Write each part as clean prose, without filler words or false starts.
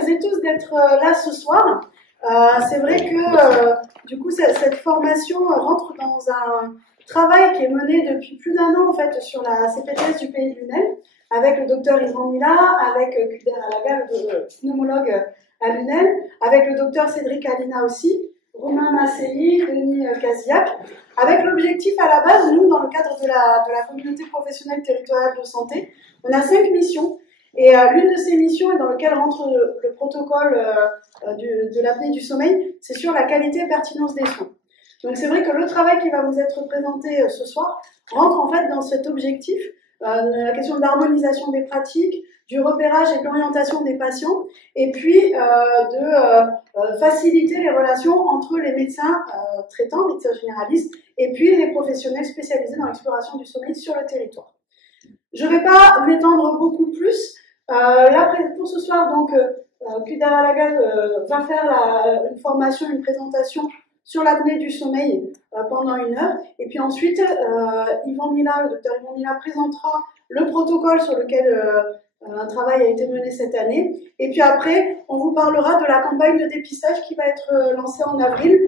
toutes et tous d'être là ce soir. C'est vrai que du coup cette formation rentre dans un travail qui est mené depuis plus d'1 an en fait sur la CPTS du Pays de Lunel, avec le docteur Yvan Mila, avec Kuder Alaga, le pneumologue à Lunel, avec le docteur Cédric Alina aussi, Romain Masséli, Denis Kaziak, avec l'objectif à la base, nous, dans le cadre de la communauté professionnelle territoriale de santé, on a 5 missions. Et l'une de ces missions, et dans laquelle rentre le protocole de l'apnée du sommeil, c'est sur la qualité et pertinence des soins. Donc c'est vrai que le travail qui va vous être présenté ce soir rentre en fait dans cet objectif, la question de l'harmonisation des pratiques, du repérage et de l'orientation des patients, et puis de faciliter les relations entre les médecins traitants, médecins généralistes, et puis les professionnels spécialisés dans l'exploration du sommeil sur le territoire. Je ne vais pas m'étendre beaucoup plus. Là, pour ce soir, donc, Kuder Alaga va faire une formation, une présentation sur l'apnée du sommeil pendant 1 heure. Et puis ensuite, Yvan Mila, le docteur Yvan Mila présentera le protocole sur lequel un travail a été mené cette année. Et puis après, on vous parlera de la campagne de dépistage qui va être lancée en avril.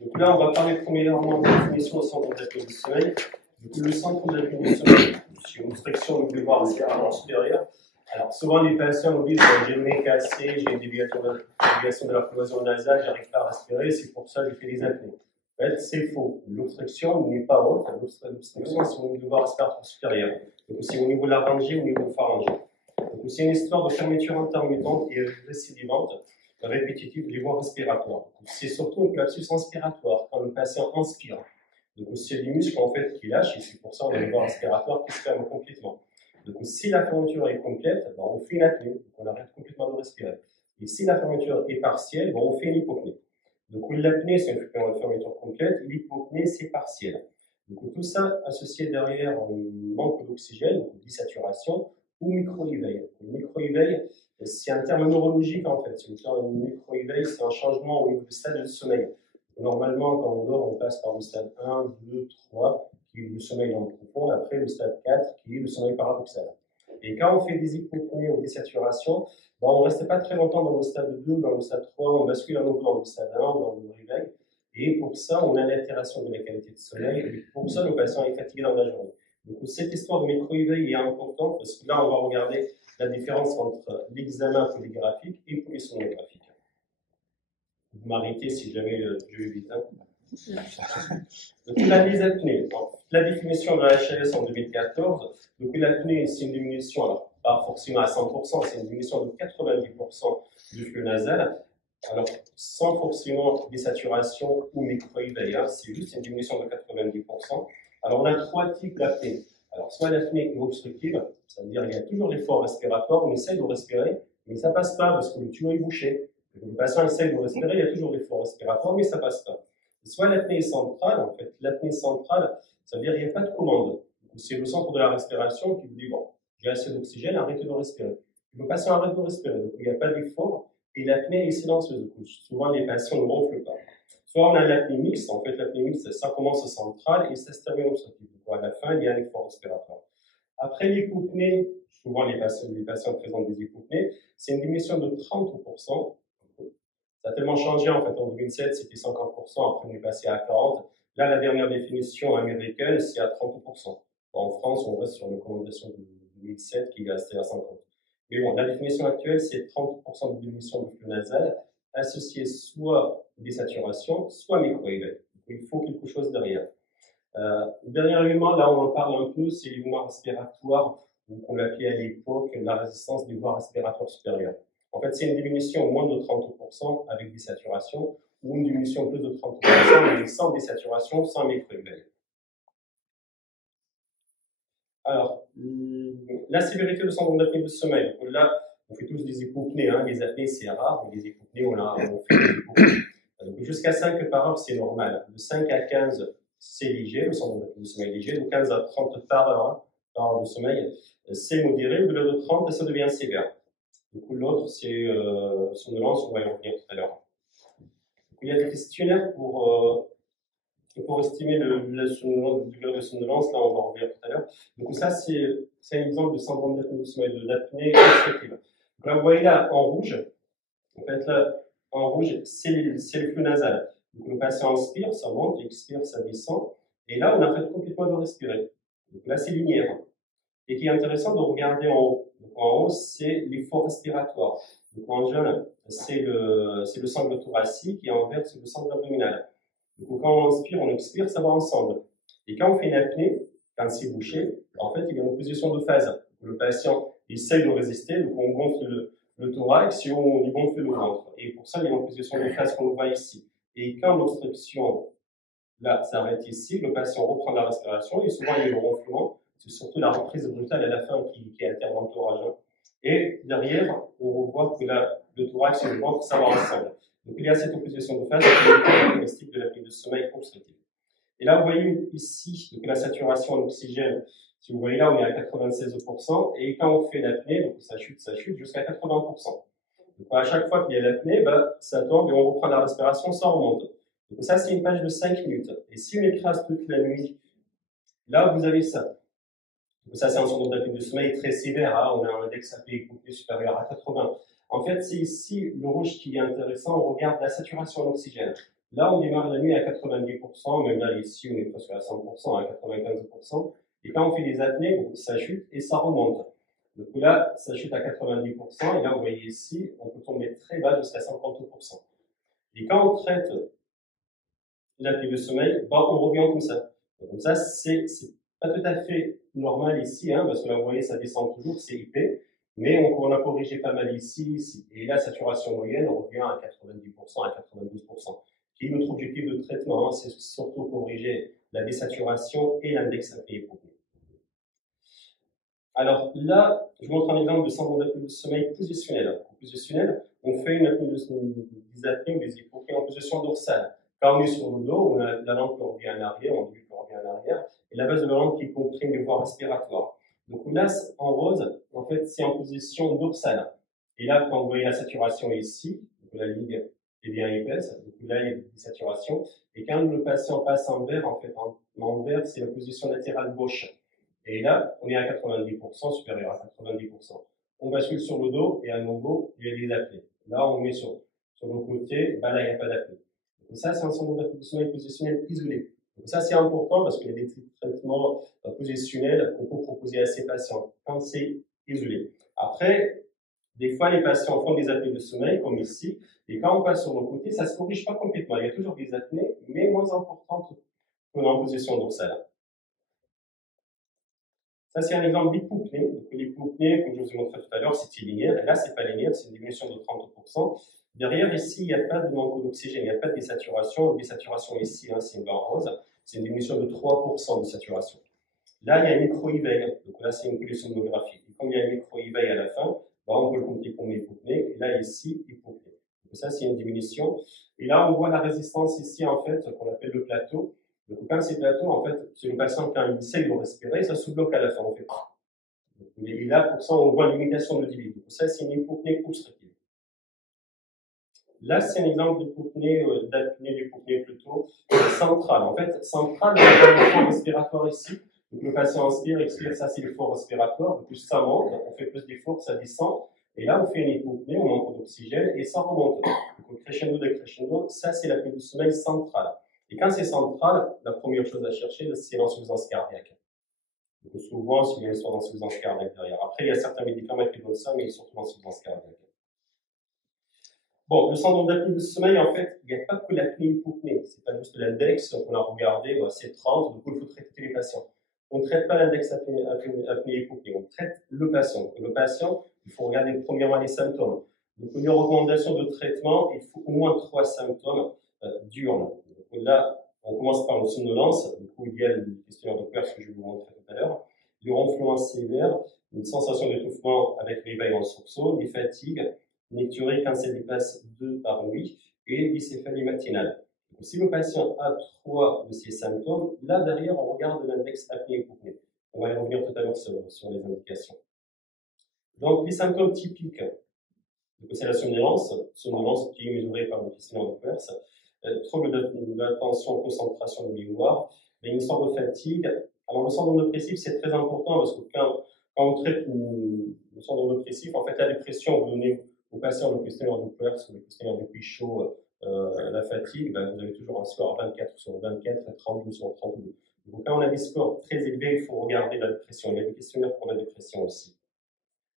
Donc là, on va parler premièrement de la définition au centre d'apnée du sommeil. Donc, le centre d'apnée du sommeil, c'est une obstruction du devoir respiratoire supérieur. Alors, souvent, les patients nous disent j'ai le nez cassé, j'ai une déviation de la cloison nasale, j'arrive pas à respirer, c'est pour ça que j'ai fait des apnées. En fait, c'est faux. L'obstruction n'est pas haute. L'obstruction, c'est au niveau du devoir respiratoire supérieur. Donc, c'est au niveau de la laryngée, au niveau pharyngé. Donc, c'est une histoire de fermeture intermittente et récidivante, répétitive des voies respiratoires. C'est surtout une collapsus inspiratoire, quand le patient inspire. Donc, c'est des muscles, en fait, qui lâchent, et c'est pour ça qu'on a une voie respiratoire qui se ferme complètement. Donc, si la fermeture est complète, ben, on fait une apnée, donc on arrête complètement de respirer. Et si la fermeture est partielle, ben, on fait une hypopnée. Donc, l'apnée, c'est une fermeture complète, l'hypopnée, c'est partiel. Donc, tout ça associé derrière un manque d'oxygène, désaturation, ou micro-éveil. Le micro-éveil, c'est un terme neurologique, en fait. Le micro-éveil, c'est un changement au niveau du stade de sommeil. Normalement, quand on dort, on passe par le stade 1, 2, 3, qui est le sommeil dans le profond, après le stade 4, qui est le sommeil paradoxal. Et quand on fait des hypopnées ou des saturations, ben, on ne reste pas très longtemps dans le stade 2, dans le stade 3, on bascule à nouveau dans le stade 1, dans le réveil. Et pour ça, on a l'altération de la qualité de sommeil. Et pour ça, le patient est fatigué dans la journée. Donc, cette histoire de micro-éveil est importante parce que là, on va regarder la différence entre l'examen polygraphique et polysomnographique. Vous m'arrêtez si jamais je vais vite. Donc, l'apnée d'apnée. La définition de la HAS en 2014, donc l'apnée, c'est une diminution, alors pas forcément à 100%, c'est une diminution de 90% du flux nasal. Alors, sans forcément désaturation ou micro-éveil, hein, c'est juste une diminution de 90%. Alors, on a 3 types d'apnée. Alors, soit l'apnée est obstructive, ça veut dire qu'il y a toujours l'effort respiratoire, on essaye de respirer, mais ça passe pas parce que le tuyau est bouché. Le patient essaye de respirer, il y a toujours l'effort respiratoire, mais ça passe pas. Soit l'apnée est centrale, en fait, l'apnée centrale, ça veut dire qu'il n'y a pas de commande. C'est le centre de la respiration qui vous dit, bon, j'ai assez d'oxygène, arrêtez de respirer. Le patient arrête de respirer, donc il n'y a pas d'effort, et l'apnée est silencieuse. Donc, souvent, les patients ne ronflent pas. Soit on a l'apnée mixte, en fait, l'apnée mixte, ça commence centrale et ça se termine obstructive. Donc, à la fin, il y a un effort respiratoire. Après l'hypopnée, souvent les patients présentent des hypopnées, c'est une diminution de 30%. Ça a tellement changé, en fait, en 2007, c'était 50%, après on est passé à 40%. Là, la dernière définition américaine, c'est à 30%. En France, on reste sur une recommandation de 2007 qui est restée à 50%. Mais bon, la définition actuelle, c'est 30% de diminution du flux nasal, associée soit désaturation, soit micro-éveil. Il faut quelque chose derrière. Le dernier élément, là, on en parle un peu, c'est les mouvements respiratoires, qu'on l'appelait à l'époque la résistance des voies respiratoires supérieures. En fait, c'est une diminution au moins de 30% avec des saturations, ou une diminution de plus de 30% mais sans désaturation, sans micro-éveil. Alors, la sévérité de syndrome d'apnée du sommeil. Là, on fait tous des hypopnées, hein. Les apnées, c'est rare, mais les hypopnées, on fait des hypopnées. Jusqu'à 5 par heure, c'est normal. De 5 à 15, c'est léger, le syndrome d'apnée du sommeil léger. De 15 à 30 par heure, hein, par heure de sommeil, c'est modéré. Au-delà de 30, ça devient sévère. Du coup, l'autre, c'est somnolence, on va y revenir tout à l'heure. Il y a des questionnaires pour estimer le degré de somnolence, là on va en revenir tout à l'heure. Donc ça c'est un exemple de syndrome d'apnée du sommeil, de l'apnée obstructive. Donc là vous voyez là en rouge, en fait là en rouge c'est le flux nasal. Donc le patient inspire, ça monte, il expire, ça descend, et là on arrête complètement de respirer. Donc là c'est lumière. Et qui est intéressant de regarder en haut. Donc en haut c'est l'effort respiratoire. Donc en jaune c'est le sangle thoracique et en vert c'est le sangle abdominal. Donc quand on inspire, on expire, ça va ensemble. Et quand on fait une apnée, quand c'est bouché, en fait, il y a une position de phase. Le patient essaye de résister, donc on gonfle le thorax et on lui gonfle le ventre. Et pour ça, il y a une position de phase qu'on voit ici. Et quand l'obstruction, là, s'arrête ici, le patient reprend la respiration et souvent il y a le ronflement. C'est surtout la reprise brutale à la fin qui alterne l'entourage. Et derrière, on revoit que là, le thorax et le ventre, ça va ensemble. Donc il y a cette opposition de phase qui est caractéristique de l'apnée de sommeil obstructive. Et là, vous voyez ici donc la saturation en oxygène. Si vous voyez là, on est à 96%. Et quand on fait l'apnée, donc ça chute jusqu'à 80%. Donc à chaque fois qu'il y a l'apnée, ça tombe et on reprend la respiration, ça remonte. Donc ça, c'est une page de 5 minutes. Et si on écrase toute la nuit, là, vous avez ça. Donc ça, c'est un syndrome d'apnée du sommeil très sévère. Hein. On a un index API supérieur à 80. En fait, c'est ici le rouge qui est intéressant. On regarde la saturation en oxygène. Là, on démarre la nuit à 90%, même là, ici, on est presque à 100%, à 95%. Et quand on fait des apnées, ça chute et ça remonte. Donc là, ça chute à 90%, et là, vous voyez ici, on peut tomber très bas jusqu'à 50%. Et quand on traite l'apnée de sommeil, on revient comme ça. Donc, comme ça, c'est pas tout à fait normal ici, hein, parce que là, vous voyez, ça descend toujours, c'est IP. Mais on a corrigé pas mal ici. Et la saturation moyenne, on revient à 90%, à 92%. Qui est notre objectif de traitement, hein, c'est surtout corriger la désaturation et l'index API. Alors là, je vous montre un exemple de syndrome d'apnée de sommeil positionnel. En positionnel, on fait une apnée des apnées ou des hypopnées en position dorsale. Quand on est sur le dos, on a la langue qui revient en arrière, on dit qu'on revient en arrière, et la base de la langue qui comprime les voies respiratoires. Donc là, en rose, en fait, c'est en position dorsale. Et là, quand vous voyez la saturation ici, donc la ligne est bien épaisse, donc là, il y a des saturations. Et quand le patient passe en vert, en fait, en vert, c'est la position latérale gauche. Et là, on est à 90%, supérieur à 90%. On bascule sur le dos et à nouveau, il y a des apnées. Là, on met sur le côté, là, il n'y a pas d'apnée. Donc ça, c'est un syndrome d'apnée du sommeil positionnel isolé. Donc ça, c'est important parce qu'il y a des traitements positionnels qu'on peut proposer à ces patients quand c'est isolé. Après, des fois, les patients font des apnées de sommeil, comme ici, et quand on passe sur le côté, ça ne se corrige pas complètement. Il y a toujours des apnées, mais moins importantes que en position dorsale. Ça, c'est un exemple d'hypopnée. Donc, l'hypopnée, comme je vous ai montré tout à l'heure, c'est linéaire. Et là, c'est pas linéaire, c'est une diminution de 30%. Derrière, ici, il n'y a pas de manque d'oxygène, il n'y a pas de désaturation. La désaturation ici, hein, c'est une barre rose. C'est une diminution de 3% de saturation. Là, il y a un micro-éveil. Donc là, c'est une polysomnographie. Et comme il y a un micro-éveil à la fin, on peut le compter comme hypopnée. Et là, ici, hypopnée. Donc ça, c'est une diminution. Et là, on voit la résistance ici, en fait, qu'on appelle le plateau. Donc, quand c'est plateau, en fait, c'est le patient, quand il essaye de respirer, ça se bloque à la fin, on fait pas. Et là, pour ça, on voit une limitation de débit. Donc, ça, c'est une hypopnée obstructive. Là, c'est un exemple d'hypopnée plutôt centrale. En fait, centrale, on a le fond respiratoire ici. Donc, le patient inspire, expire, ça, c'est le fond respiratoire. Donc, ça monte, on fait plus d'efforts, ça descend. Et là, on fait une hypopnée, on manque d'oxygène et ça remonte. Donc, crescendo de crescendo, ça, c'est l'apnée du sommeil centrale. Et quand c'est central, la première chose à chercher, c'est l'insuffisance cardiaque. Donc souvent, il y a une histoire d'insuffisance cardiaque derrière. Après, il y a certains médicaments qui donnent ça, mais surtout l'insuffisance cardiaque. Bon, le syndrome d'apnée du sommeil, en fait, il n'y a pas que l'apnée hypopnée. C'est pas juste l'index qu'on a regardé, c'est 30, du coup, il faut traiter les patients. On ne traite pas l'index apnée hypopnée, on traite le patient. Donc, le patient, il faut regarder premièrement les symptômes. Donc, une recommandation de traitement, il faut au moins 3 symptômes diurnes. Donc là, on commence par une somnolence, du coup, il y a le questionnaire de Peirce que je vais vous montrer tout à l'heure, le ronflement sévère, une sensation d'étouffement avec réveil en sursaut, des fatigues, une icturie quand ça dépasse 2 par nuit, et bicéphalie matinale. Donc, si le patient a 3 de ces symptômes, là derrière, on regarde l'index apnée-hypopnée. On va y revenir tout à l'heure sur les indications. Donc, les symptômes typiques, c'est la somnolence qui est mesurée par le questionnaire de Peirce. trouble de l'attention, concentration de mémoire, une histoire de fatigue. Alors, le syndrome dépressif, c'est très important parce que quand on traite le syndrome dépressif, en fait, la dépression, vous donnez aux patients le questionnaire de Peirce ou le questionnaire de Quichot, la fatigue, ben, vous avez toujours un score 24 sur 24 et 32 sur 32. Donc, quand on a des scores très élevés, il faut regarder la dépression. Il y a des questionnaires pour la dépression aussi.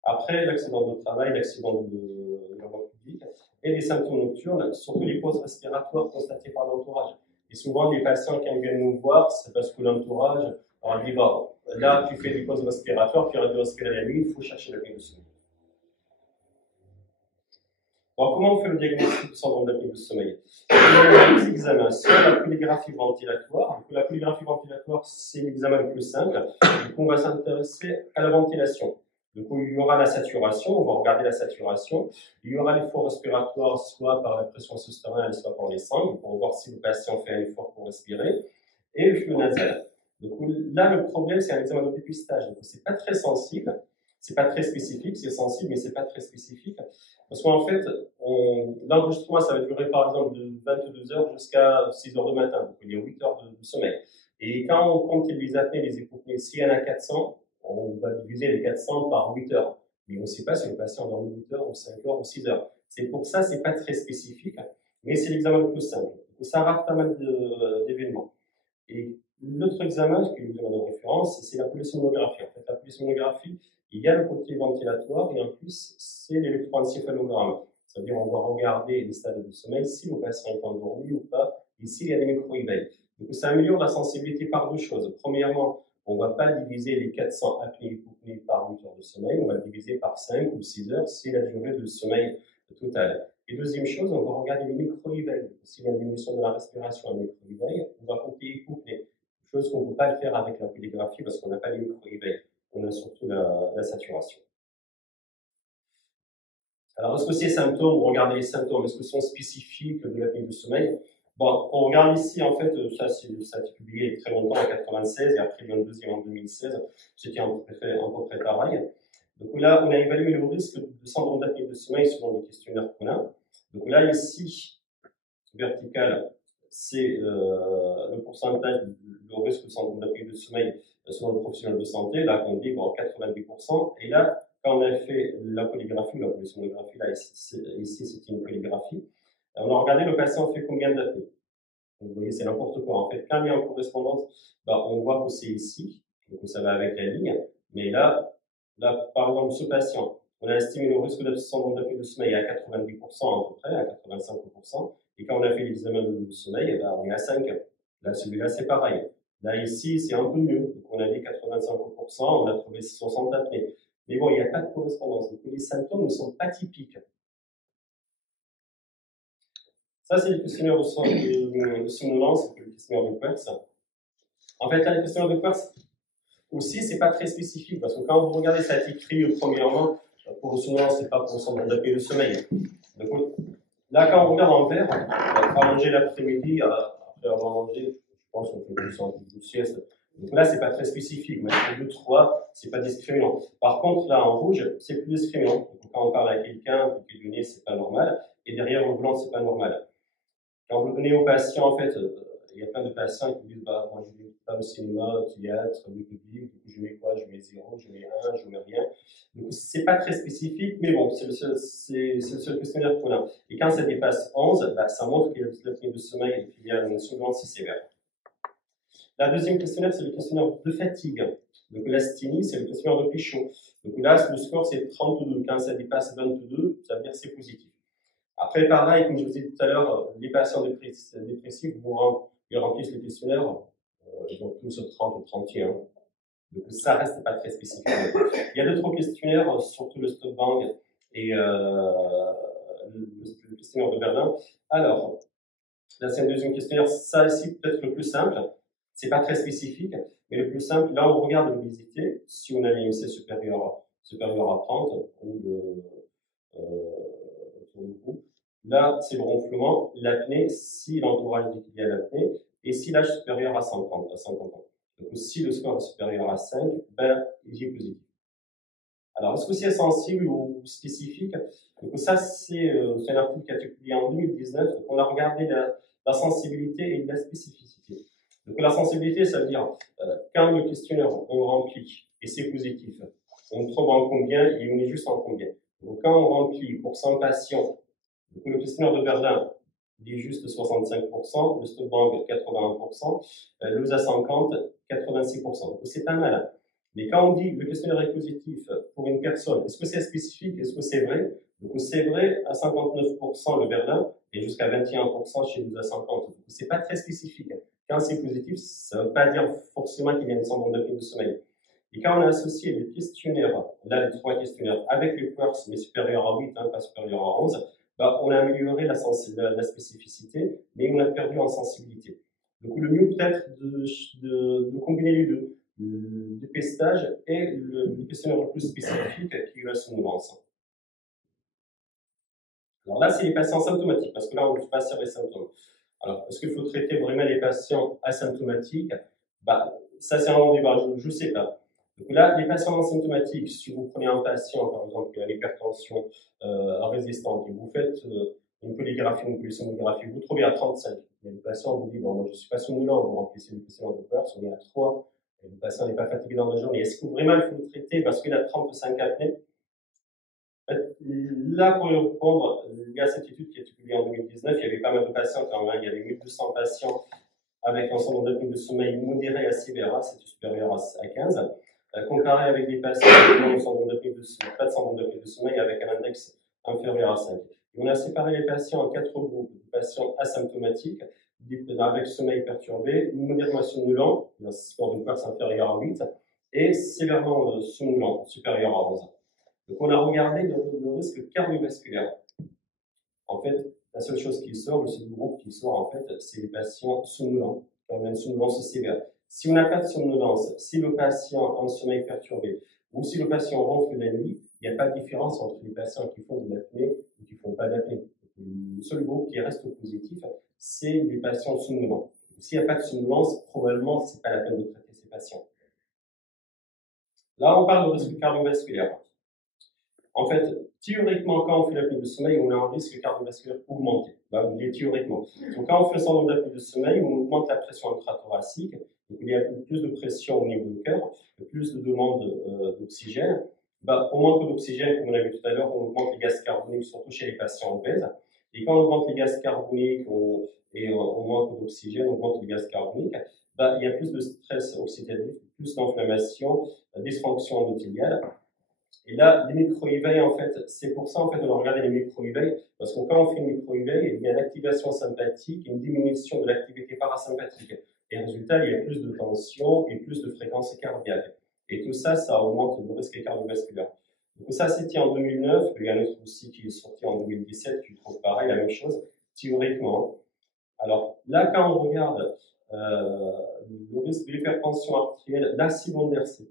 Après, l'accident de travail, l'accident de la voie publique et les symptômes nocturnes, surtout les causes respiratoires constatées par l'entourage. Et souvent, les patients, quand ils viennent nous voir, c'est parce que l'entourage leur dit, bah, là, tu fais des causes respiratoires, tu arrêtes de respirer la nuit, il faut chercher l'apnée de sommeil. Alors, comment on fait le diagnostic du syndrome d'apnée de sommeil? Il y a deux examens, soit la polygraphie ventilatoire. Donc, la polygraphie ventilatoire, c'est l'examen le plus simple. Donc, on va s'intéresser à la ventilation. Du coup, il y aura la saturation, on va regarder la saturation. Il y aura l'effort respiratoire, soit par la pression souterraine, soit par les sangs, pour voir si le patient fait un effort pour respirer. Et le flux nasal. Donc là, le problème, c'est un examen de dépistage. Donc, c'est pas très sensible, c'est pas très spécifique, c'est sensible, mais c'est pas très spécifique. Parce qu'en fait, l'enregistrement, ça va durer par exemple de 22 heures jusqu'à 6 heures du matin. Donc, il y a 8 heures de sommeil. Et quand on compte les apnées, les hypopnées, s'il y en a 400, on va diviser les 400 par 8 heures. Mais on ne sait pas si le patient dort 8 heures, ou 5 heures, ou 6 heures. C'est pour ça, c'est pas très spécifique, mais c'est l'examen le plus simple. Ça rate pas mal d'événements. Et l'autre examen, qui est l'examen de référence, c'est la polysomnographie. En fait, la polysomnographie, il y a le côté ventilatoire et en plus, c'est l'électroencéphalogramme. C'est-à-dire, on va regarder les stades de sommeil, si le patient est endormi ou pas, et s'il y a des micro-éveils. Donc, ça améliore la sensibilité par deux choses. Premièrement, on ne va pas diviser les 400 apnées-hypopnées par 8 heures de sommeil, on va le diviser par 5 ou 6 heures, c'est la durée de sommeil totale. Et deuxième chose, on va regarder les micro-éveils. S'il y a une diminution de la respiration à micro-éveil, on va compter hypopnées. Chose qu'on ne peut pas le faire avec la polygraphie parce qu'on n'a pas les micro-éveils. On a surtout la saturation. Alors, est-ce que ces symptômes, regardez les symptômes, est-ce que sont spécifiques de l'apnée du sommeil? Bon, on regarde ici, en fait, ça a été publié il y a très longtemps, en 96, et après il y a un deuxième en 2016. C'était à peu près pareil. Donc là, on a évalué le risque de syndrome d'apnée de sommeil selon les questionnaires qu'on a. Donc là, ici, vertical, c'est le pourcentage, le risque de syndrome d'apnée de sommeil selon le professionnel de santé. Là, on dit bon, 90%. Et là, quand on a fait la polygraphie, la polysomnographie, là, ici c'était une polygraphie, on a regardé le patient fait combien d'apnées. Vous voyez, c'est n'importe quoi. En fait, quand il y a en correspondance, bah, on voit que c'est ici, donc ça va avec la ligne. Mais là, par exemple, ce patient, on a estimé le risque de syndrome d'apnée de sommeil à 90% à peu près, à 85%. Et quand on a fait l'examen de sommeil, bah, on est à 5. Là, celui-là, c'est pareil. Là, ici, c'est un peu mieux. Donc, on a dit 85%, on a trouvé 60 apnées. Mais bon, il n'y a pas de correspondance. Donc, les symptômes ne sont pas typiques. Ça, c'est le questionnaire de somnolence, le questionnaire de Peirce. En fait, là, le questionnaire de Peirce, aussi, c'est pas très spécifique, parce que quand vous regardez, ça a été écrit premièrement, pour le somnolence, c'est pas pour le syndrome d'apnée de sommeil. Donc, là, quand on regarde en vert, on va manger l'après-midi, après avoir mangé, je pense qu'on fait une sieste. Donc là, c'est pas très spécifique. Mais 2, 3, c'est pas discriminant. Par contre, là, en rouge, c'est plus discriminant. Donc, quand on parle à quelqu'un, qui est du nez, c'est pas normal. Et derrière, au blanc, c'est pas normal. Quand vous le donnez aux patients, en fait, il y a plein de patients qui disent, bah, moi, je vais pas au cinéma, au théâtre, au public, du coup, je mets quoi? Je mets 0, je mets 1, je mets rien. Donc, c'est pas très spécifique, mais bon, c'est le seul questionnaire qu'on a. Et quand ça dépasse 11, bah, ça montre qu'il y a de l'apnée de sommeil et qu'il y a une somnolence sévère. La deuxième questionnaire, c'est le questionnaire de fatigue. Donc, l'asthénie, c'est le questionnaire de Quichot. Donc, là, le score, c'est 32. Quand ça dépasse 22, ça veut dire que c'est positif. Après, pareil, comme je vous disais tout à l'heure, les patients dépressifs, ils remplissent le questionnaire, ils ont tous 30 ou 31. Donc ça reste pas très spécifique. Il y a d'autres questionnaires, surtout le Stop-Bang et le questionnaire de Berlin. Alors, là c'est un deuxième questionnaire, ça ici peut-être le plus simple, c'est pas très spécifique, mais le plus simple, là on regarde l'obésité, si on a l'IMC supérieur à 30, ou le groupe. Là, c'est le ronflement, l'apnée, si l'entourage dit qu'il y a l'apnée, et si l'âge supérieur à 50 ans. Donc, si le score est supérieur à 5, ben, il est positif. Alors, est-ce que c'est sensible ou spécifique? Donc, ça, c'est un article qui a été publié en 2019. Donc, on a regardé la sensibilité et de la spécificité. Donc la sensibilité, ça veut dire quand le questionnaire on remplit et c'est positif, on trouve en combien et on est juste en combien. Donc quand on remplit pour 100 patients, donc le questionnaire de Berlin il est juste 65%, le Stop-Bank 81%, l'OSA 50 86%. Donc c'est pas mal. Mais quand on dit le questionnaire est positif pour une personne, est-ce que c'est spécifique, est-ce que c'est vrai? Donc c'est vrai à 59% le Berlin et jusqu'à 21% chez l'OSA 50. Donc c'est pas très spécifique. Quand c'est positif, ça ne veut pas dire forcément qu'il y a une syndrome d'apnée de sommeil. Et quand on a associé le questionnaire, là les 3 questionnaires, avec les QWERTY, mais supérieur à 8, pas supérieur à 11, bah, on a amélioré la spécificité, mais on a perdu en sensibilité. Donc le mieux peut-être de combiner les deux, le dépistage et le questionnaire le plus spécifique qui est la somnolence. Alors là, c'est les patients symptomatiques, parce que là, on ne peut pas sur les symptômes. Alors, est-ce qu'il faut traiter vraiment les patients asymptomatiques? Bah, ça, c'est un bon débat, je ne sais pas. Donc là, les patients asymptomatiques, si vous prenez un patient, par exemple, qui a l'hypertension résistante, et vous faites une polygraphie ou une polysomnographie, vous trouvez à 35. Mais le patient vous dit, bon, moi, je ne suis pas somnolent, vous remplissez le questionnaire de peur, on est à 3, et le patient n'est pas fatigué dans la journée. Est-ce que vraiment il faut le traiter parce qu'il a 35 apnées? Là, pour y répondre, il y a cette étude qui a été publiée en 2019, il y avait pas mal de patients quand même, il y avait 1200 patients avec un syndrome d'apnée de sommeil modéré à sévère, c'était supérieur à 15, comparé avec des patients qui ont pas de syndrome d'apnée de sommeil avec un index inférieur à 5. Et on a séparé les patients en 4 groupes, des patients asymptomatiques, avec sommeil perturbé, modérément somnolent, le score de QWERTY inférieur à 8, et sévèrement somnolent, supérieur à 11. Donc on a regardé le risque cardiovasculaire. En fait, la seule chose qui sort, le seul groupe qui sort, en fait, c'est les patients somnolents, qui ont une somnolence sévère. Si on n'a pas de somnolence, si le patient a un sommeil perturbé, ou si le patient ronfle la nuit, il n'y a pas de différence entre les patients qui font de l'apnée et qui ne font pas d'apnée. Le seul groupe qui reste positif, c'est les patients somnolents. S'il n'y a pas de somnolence, probablement, ce n'est pas la peine de traiter ces patients. Là, on parle de risque cardiovasculaire. En fait, théoriquement, quand on fait l'apnée de sommeil, on a un risque cardiovasculaire augmenté. Là, il est théoriquement. Donc, quand on fait un syndrome d'apnée de sommeil, on augmente la pression intrathoracique. Donc, il y a plus de pression au niveau du cœur, plus de demande d'oxygène. Bah, au manque d'oxygène, comme on a vu tout à l'heure, on augmente les gaz carboniques, surtout chez les patients obèses. Et quand on augmente les gaz carboniques et on manque d'oxygène, on augmente les gaz carboniques, bah, il y a plus de stress oxydatif, plus d'inflammation, dysfonction endothéliale. Et là, les micro-éveils, en fait, c'est pour ça, en fait, on a regardé les micro-éveils, parce que quand on fait une micro-éveil, il y a une activation sympathique et une diminution de l'activité parasympathique. Et résultat, il y a plus de tension et plus de fréquence cardiaque. Et tout ça, ça augmente le risque cardiovasculaire. Donc ça, c'était en 2009. Il y a un autre aussi qui est sorti en 2017, qui trouve pareil, la même chose, théoriquement. Alors là, quand on regarde le risque de l'hypertension artérielle, là, secondaire, c'est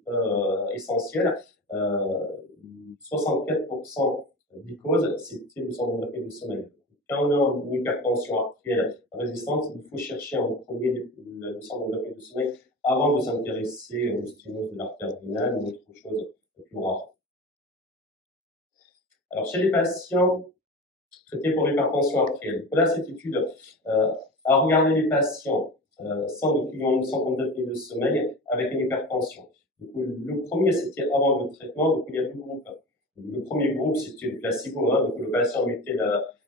essentiel. 64% des causes, c'était le syndrome d'apnée de sommeil. Quand on a une hypertension artérielle résistante, il faut chercher en premier le syndrome d'apnée de sommeil avant de s'intéresser aux sténose de l'artère vénale ou autre chose de plus rare. Alors, chez les patients traités pour l'hypertension artérielle, voilà cette étude a regardé les patients qui ont une syndrome d'apnée de sommeil avec une hypertension. Donc, le premier, c'était avant le traitement, donc il y a 2 groupes. Le premier groupe, c'était le placebo, donc le patient mettait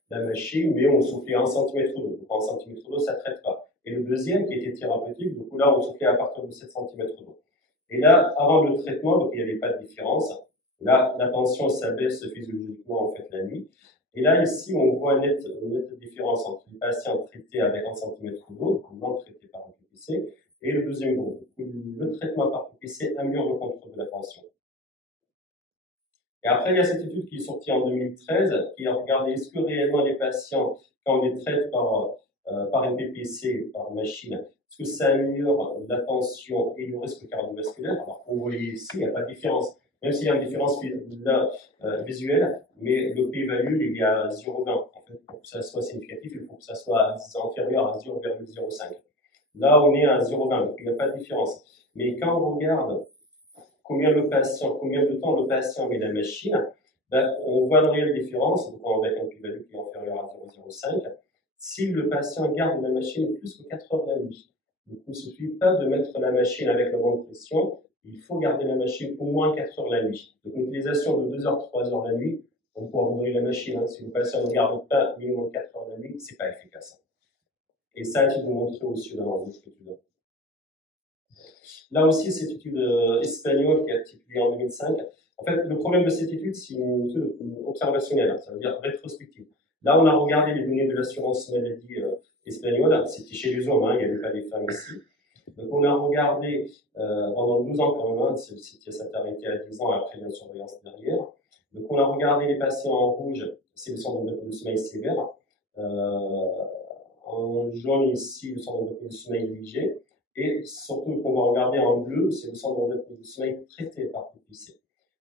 la machine, mais on soufflait 1 cm d'eau. Donc 1 cm d'eau, ça ne traite pas. Et le deuxième, qui était thérapeutique, donc là, on soufflait à partir de 7 cm d'eau. Et là, avant le traitement, donc il n'y avait pas de différence. Là, la tension s'abaisse physiologiquement, en fait, la nuit. Et là, ici, on voit une nette différence entre les patients traités avec 1 cm d'eau, non traités par un PPC, et le deuxième groupe. Le traitement par PPC améliore le contrôle de la tension. Et après, il y a cette étude qui est sortie en 2013, qui a regardé est-ce que réellement les patients, quand on les traite par une PPC, par machine, est-ce que ça améliore la tension et le risque cardiovasculaire? Alors, vous voyez ici, il n'y a pas de différence. Même s'il y a une différence là, visuelle, mais le p-value, il y a 0,20. En fait, pour que ça soit significatif, il faut que ça soit inférieur à 0,05. Là, on est à 0,20, donc il n'y a pas de différence. Mais quand on regarde combien de temps le patient met la machine, ben, on voit une réelle différence, donc avec un p-value qui est inférieur à 0,05. si le patient garde la machine plus que 4 heures la nuit. Donc, il ne suffit pas de mettre la machine avec la bonne pression, il faut garder la machine au moins 4 heures la nuit. Donc, une utilisation de 2 heures, 3 heures la nuit, on peut abandonner la machine. Hein. Si le patient ne garde pas minimum 4 heures la nuit, ce n'est pas efficace. Et ça a été démontré aussi dans notre étude. Là aussi, cette étude espagnole qui a été publiée en 2005. En fait, le problème de cette étude, c'est une étude observationnelle, ça veut dire rétrospective. Là, on a regardé les données de l'assurance maladie espagnole, c'était chez les hommes, hein, il n'y avait pas des femmes ici. Donc, on a regardé pendant 12 ans quand même, hein, ça s'est arrêté à 10 ans après la surveillance derrière. Donc, on a regardé les patients en rouge, c'est le syndrome de sommeil sévère. En jaune ici, le syndrome de sommeil léger. Et surtout, qu'on va regarder en bleu, c'est le syndrome de sommeil traité par PPC.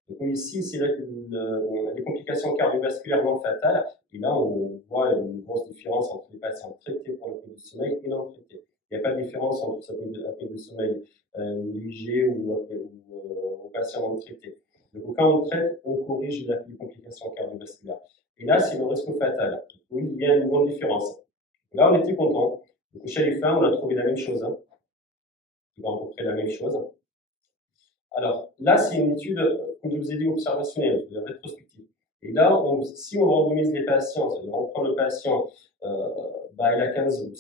Donc ici, c'est là que les complications cardiovasculaires non fatales. Et là, on voit une grosse différence entre les patients traités pour l'apnée de sommeil et non traités. Il n'y a pas de différence entre l'apnée de sommeil léger ou aux patients non traités. Donc quand on traite, on corrige les complications cardiovasculaires. Et là, c'est le risque fatal. Oui, il y a une grande différence. Là, on était content. Donc chez les femmes, on a trouvé la même chose. Hein. À peu près la même chose. Alors, là, c'est une étude, comme je vous ai dit, observationnelle, rétrospective. Et là, si on randomise les patients, c'est-à-dire on prend le patient, il a 15,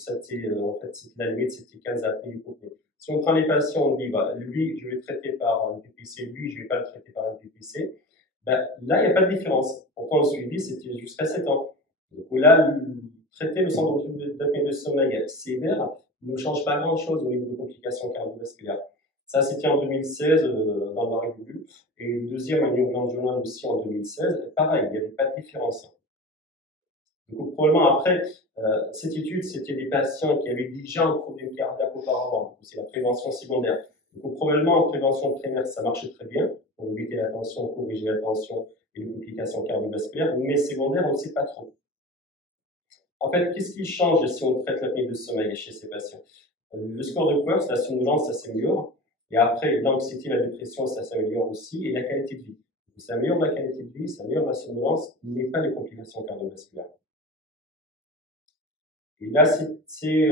en fait, la limite, c'était 15 apnées hypopnées. Si on prend les patients, on dit, lui, je vais le traiter par un PPC, lui, je ne vais pas le traiter par un PPC, là, il n'y a pas de différence. Pourtant, le suivi, c'était jusqu'à 7 ans. Donc là, traiter le syndrome d'apnée de sommeil sévère ne change pas grand-chose au niveau de complications cardiovasculaires. Ça, c'était en 2016 dans la revue. Et le deuxième, à New England Journal aussi en 2016. Pareil, il n'y avait pas de différence. Donc, probablement, après, cette étude, c'était des patients qui avaient déjà un problème cardiaque auparavant. C'est la prévention secondaire. Donc, probablement, en prévention primaire, ça marchait très bien pour éviter la tension, corriger la tension et les complications cardiovasculaires. Mais secondaire, on ne sait pas trop. En fait, qu'est-ce qui change si on traite l'apnée de sommeil chez ces patients? Le score de Querce, la somnolence, ça s'améliore. Et après, l'anxiété, la dépression, ça s'améliore aussi. Et la qualité de vie. Ça améliore la qualité de vie, ça améliore la somnolence, mais pas les complications cardiovasculaires. Et là, c'est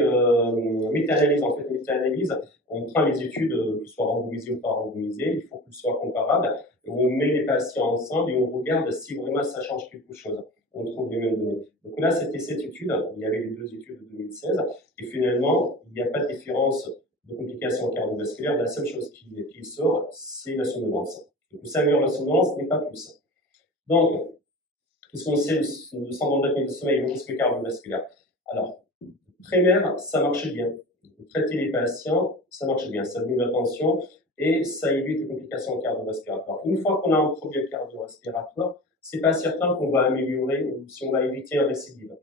méta-analyse. En fait, méta-analyse, on prend les études, qu'elles soient randomisées ou pas randomisées, il faut qu'elles soient comparables. Et on met les patients ensemble et on regarde si vraiment ça change quelque chose. On trouve les mêmes données. Donc là, c'était cette étude. Il y avait les deux études de 2016. Et finalement, il n'y a pas de différence de complications cardiovasculaires. La seule chose qui sort, c'est la somnolence. Donc ça améliore la somnolence, mais pas plus. Donc, qu'est-ce qu'on sait de syndrome d'apnée de sommeil et le risque cardiovasculaire? Alors, primaire, ça marche bien. Traiter les patients, ça marche bien. Ça diminue la tension et ça évite les complications cardio-respiratoires. Une fois qu'on a un problème cardio-respiratoire, c'est pas certain qu'on va améliorer ou si on va éviter un récidive.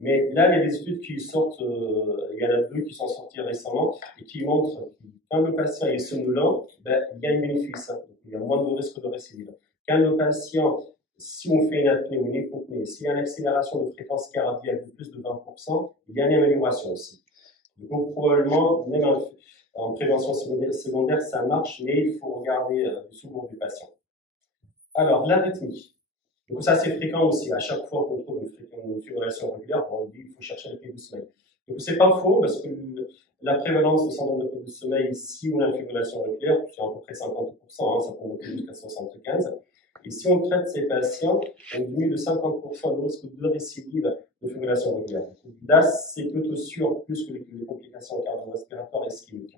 Mais là, il y a des études qui sortent, il y en a 2 qui sont sorties récemment et qui montrent que quand le patient est somnolent, il y a un bénéfice, hein. Il y a moins de risque de récidive. Quand le patient, si on fait une apnée ou une hypopnée, s'il y a une accélération de fréquence cardiaque de plus de 20%, il y a une amélioration aussi. Donc probablement, même en prévention secondaire, ça marche, mais il faut regarder le secours du patient. Alors, l'arythmie. Donc ça, c'est fréquent aussi. À chaque fois qu'on trouve une fibrillation régulière, on dit qu'il faut chercher l'apnée du sommeil. Donc c'est pas faux, parce que la prévalence de syndrome d'apnée du sommeil, si on a une fibrillation régulière, c'est à peu près 50%, hein, ça peut monter jusqu'à 75%. Et si on traite ces patients, on diminue de 50% le risque de récidive de fibrillation régulière. Là, c'est plutôt sûr, plus que les complications cardio-respiratoires ischémiques.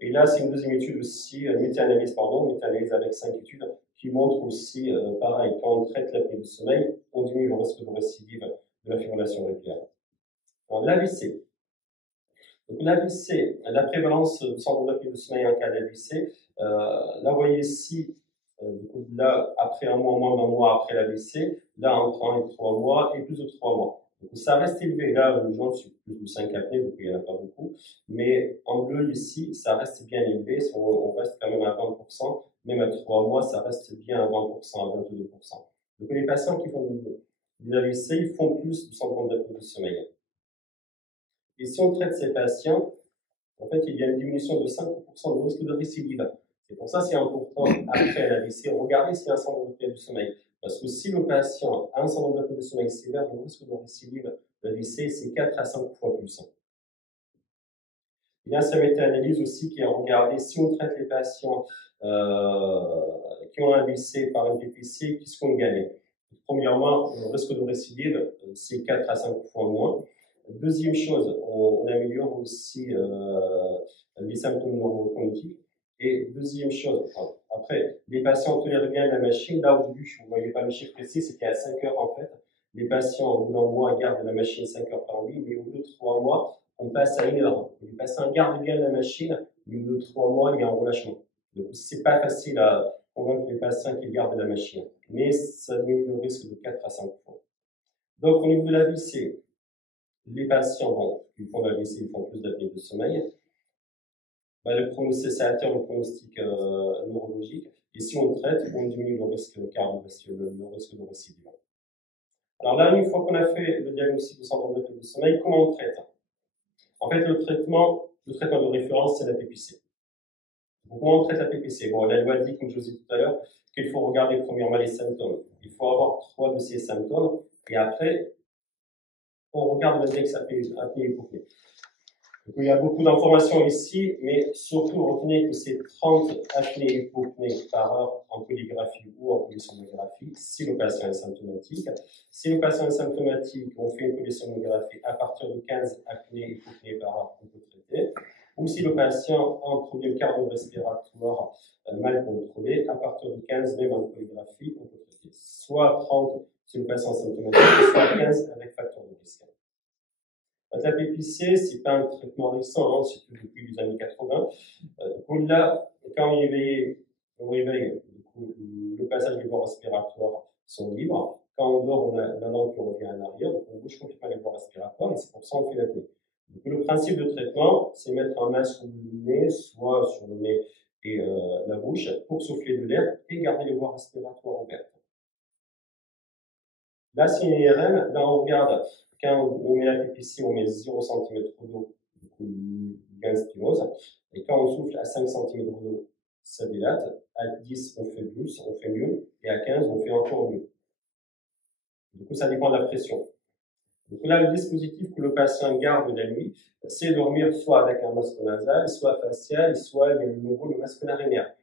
Et là, c'est une deuxième étude aussi, méta-analyse avec 5 études, qui montre aussi, pareil, quand on traite l'apnée du sommeil, on diminue le risque de récidive de la fibrillation auriculaire. Alors, l'AVC. Donc, l'AVC, la prévalence de syndrome d'apnée du sommeil en cas d'AVC, là, vous voyez ici, là, après un mois, moins d'un mois après l'AVC, là, entre 1 et 3 mois, et plus de 3 mois. Donc, ça reste élevé. Là, le jaune, c'est plus de 5 apnées, donc il n'y en a pas beaucoup. Mais en bleu, ici, ça reste bien élevé. On reste quand même à 20%. Même à 3 mois, ça reste bien à 20%, à 22%. Donc, les patients qui font des AVC, ils font plus de syndrome d'apnée du sommeil. Et si on traite ces patients, en fait, il y a une diminution de 5% de risque de récidive. C'est pour ça que c'est important, après l'AVC, regardez s'il y a un syndrome d'apnée du sommeil. Parce que si le patient a un syndrome d'apnée du sommeil sévère, le risque de récidive d'AVC, c'est 4 à 5 fois plus. Il y a cette méta-analyse aussi qui a regardé si on traite les patients qui ont un AVC par un PPC, qu'est-ce qu'on gagne? Premièrement, le risque de récidive, c'est 4 à 5 fois moins. Deuxième chose, on améliore aussi les symptômes neurocognitifs. Et deuxième chose, après, les patients tolèrent bien la machine. Là, au début, vous ne voyez pas le chiffre précis, c'était à 5 heures en fait. Les patients, au bout d'un mois, gardent la machine 5 heures par nuit, mais au bout de 3 mois, on passe à 1 heure. Les patients gardent bien la machine, mais au bout de 3 mois, il y a un relâchement. Donc, c'est pas facile à convaincre les patients qu'ils gardent la machine, mais ça diminue le risque de 4 à 5 fois. Donc, au niveau de l'AVC, les patients, bon, qui font de l'AVC, ils font plus d'apnée de sommeil. Le pronostic, ça altère le pronostic neurologique. Et si on traite, on diminue le risque cardiovasculaire, le risque de récidive. Alors là, une fois qu'on a fait le diagnostic de syndrome d'apnée du sommeil, comment on traite? En fait, le traitement de référence, c'est la PPC. Donc, comment on traite la PPC? Bon, la loi dit, comme je vous ai dit tout à l'heure, qu'il faut regarder premièrement les symptômes. Il faut avoir 3 de ces symptômes, et après, on regarde l'index apnée-hypopnée. Il y a beaucoup d'informations ici, mais surtout retenez que c'est 30 apnées-hypopnées par heure en polygraphie ou en polysomnographie si le patient est symptomatique. Si le patient est symptomatique, on fait une polysomnographie à partir de 15 apnées-hypopnées par heure, on peut traiter. Ou si le patient a un problème cardio-respiratoire mal contrôlé, à partir de 15, même en polygraphie, on peut traiter. Soit 30 si le patient est symptomatique, soit 15 avec facteur de risque. La PPC, c'est pas un traitement récent, hein, c'est depuis les années 80. Là, quand on réveille, du coup, le passage des voies respiratoires sont libres. Quand on dort, on a la langue qui revient en arrière, donc on bouge complètement les voies respiratoires, et c'est pour ça qu'on fait l'apnée. Donc, le principe de traitement, c'est mettre un masque au nez, soit sur le nez et la bouche, pour souffler de l'air et garder les voies respiratoires ouvertes. Là, c'est une IRM, là on regarde. Quand on met la PPC, on met 0 cm d'eau, du coup, gain stylose. Et quand on souffle à 5 cm d'eau, ça dilate. À 10, on fait plus, on fait mieux. Et à 15, on fait encore mieux. Du coup, ça dépend de la pression. Donc là, le dispositif que le patient garde la nuit, c'est dormir soit avec un masque nasal, soit facial, soit il y a de nouveau le masque narinaire.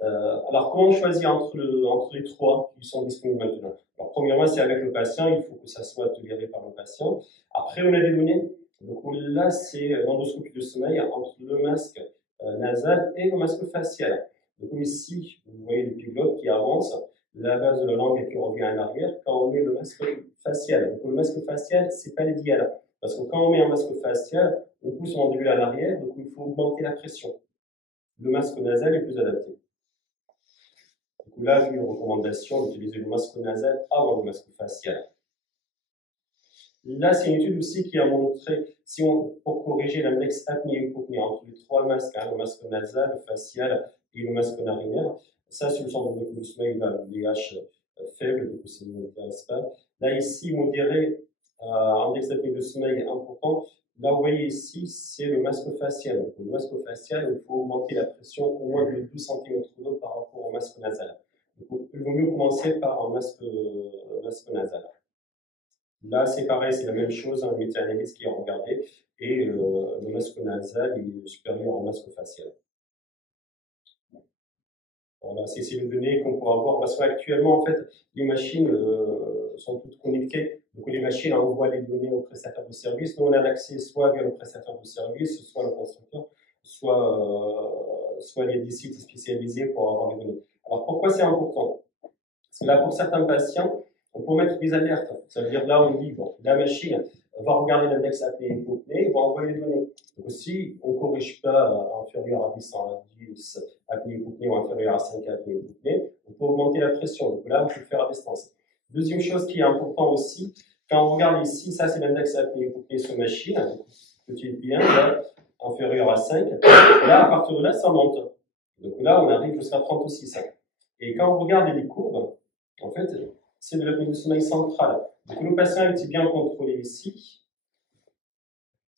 Alors, comment choisir entre les trois qui sont disponibles maintenant? Alors, premièrement, c'est avec le patient, il faut que ça soit toléré par le patient. Après, on a des données. Donc là, c'est l'endoscopie de sommeil entre le masque nasal et le masque facial. Donc ici, vous voyez l'épiglotte qui avance, la base de la langue qui revient en arrière quand on met le masque facial. Donc le masque facial, c'est pas l'idéal. Parce que quand on met un masque facial, on pousse son mandibule à l'arrière, donc il faut augmenter la pression. Le masque nasal est plus adapté. Là, j'ai une recommandation d'utiliser le masque nasal avant le masque facial. Là, c'est une étude aussi qui a montré, pour corriger l'index apnée-hypopnée entre les trois masques, le masque nasal, le facial et le masque narinaire, ça, c'est le syndrome d'apnée du sommeil, il a un DH faible, donc ça ne nous intéresse pas. Là, ici, modéré, index d'apnée du sommeil important. Là, vous voyez ici, c'est le masque facial. Donc, le masque facial, il faut augmenter la pression au moins de 12 cm d'eau par rapport au masque nasal. Donc, il vaut mieux commencer par un masque nasal. Là, c'est pareil, c'est la même chose, un méta-analyse qui a regardé, et le masque nasal est supérieur au masque facial. Voilà, c'est les données qu'on pourra voir, parce qu'actuellement, en fait, les machines sont toutes connectées. Donc, les machines envoient les données au prestataire de service. Nous, on a l'accès soit via le prestataire de service, soit le constructeur, soit il y a des sites spécialisés pour avoir les données. Alors, pourquoi c'est important? Parce que là, pour certains patients, on peut mettre des alertes. Ça veut dire, là, on dit, bon, la machine va regarder l'index apnée-hypopnée, va envoyer les données. Donc, si on ne corrige pas inférieur à 10 apnée-hypopnée ou inférieur à 5 apnée-hypopnée, on peut augmenter la pression. Donc là, on peut le faire à distance. Deuxième chose qui est important aussi, quand on regarde ici, ça, c'est l'index apnée-hypopnée sur machine, petit bien, là, inférieur à 5. Là, à partir de là, ça monte. Donc là, on arrive jusqu'à 36. Et quand on regarde les courbes, en fait, c'est de l'apnée du sommeil central. Donc le patient est bien contrôlé ici,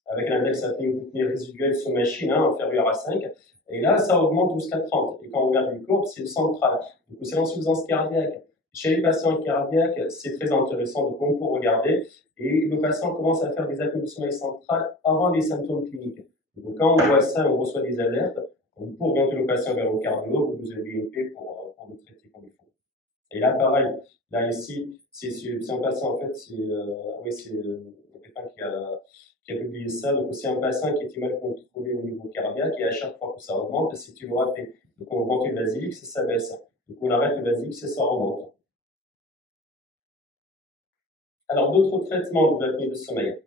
avec l'index apnée-hypopnée résiduel sous machine, inférieur à 5. Et là, ça augmente jusqu'à 30. Et quand on regarde les courbes, c'est le central. Donc c'est l'insuffisance cardiaque. Chez les patients cardiaques, c'est très intéressant, donc on peut regarder, et le patient commence à faire des apnées du sommeil central avant les symptômes cliniques. Donc quand on voit ça, on reçoit des alertes, on peut orienter le patient vers le cardiologue ou vous avez une paix pour le traiter comme il faut. Et là, pareil, là ici, c'est un patient, en fait, c'est quelqu'un qui a publié ça, donc c'est un patient qui était mal contrôlé au niveau cardiaque, et à chaque fois que ça augmente, c'est une rapée. Donc on augmente le basilic, ça baisse. Donc on arrête le basilic, ça remonte. Alors, d'autres traitements de l'apnée de sommeil.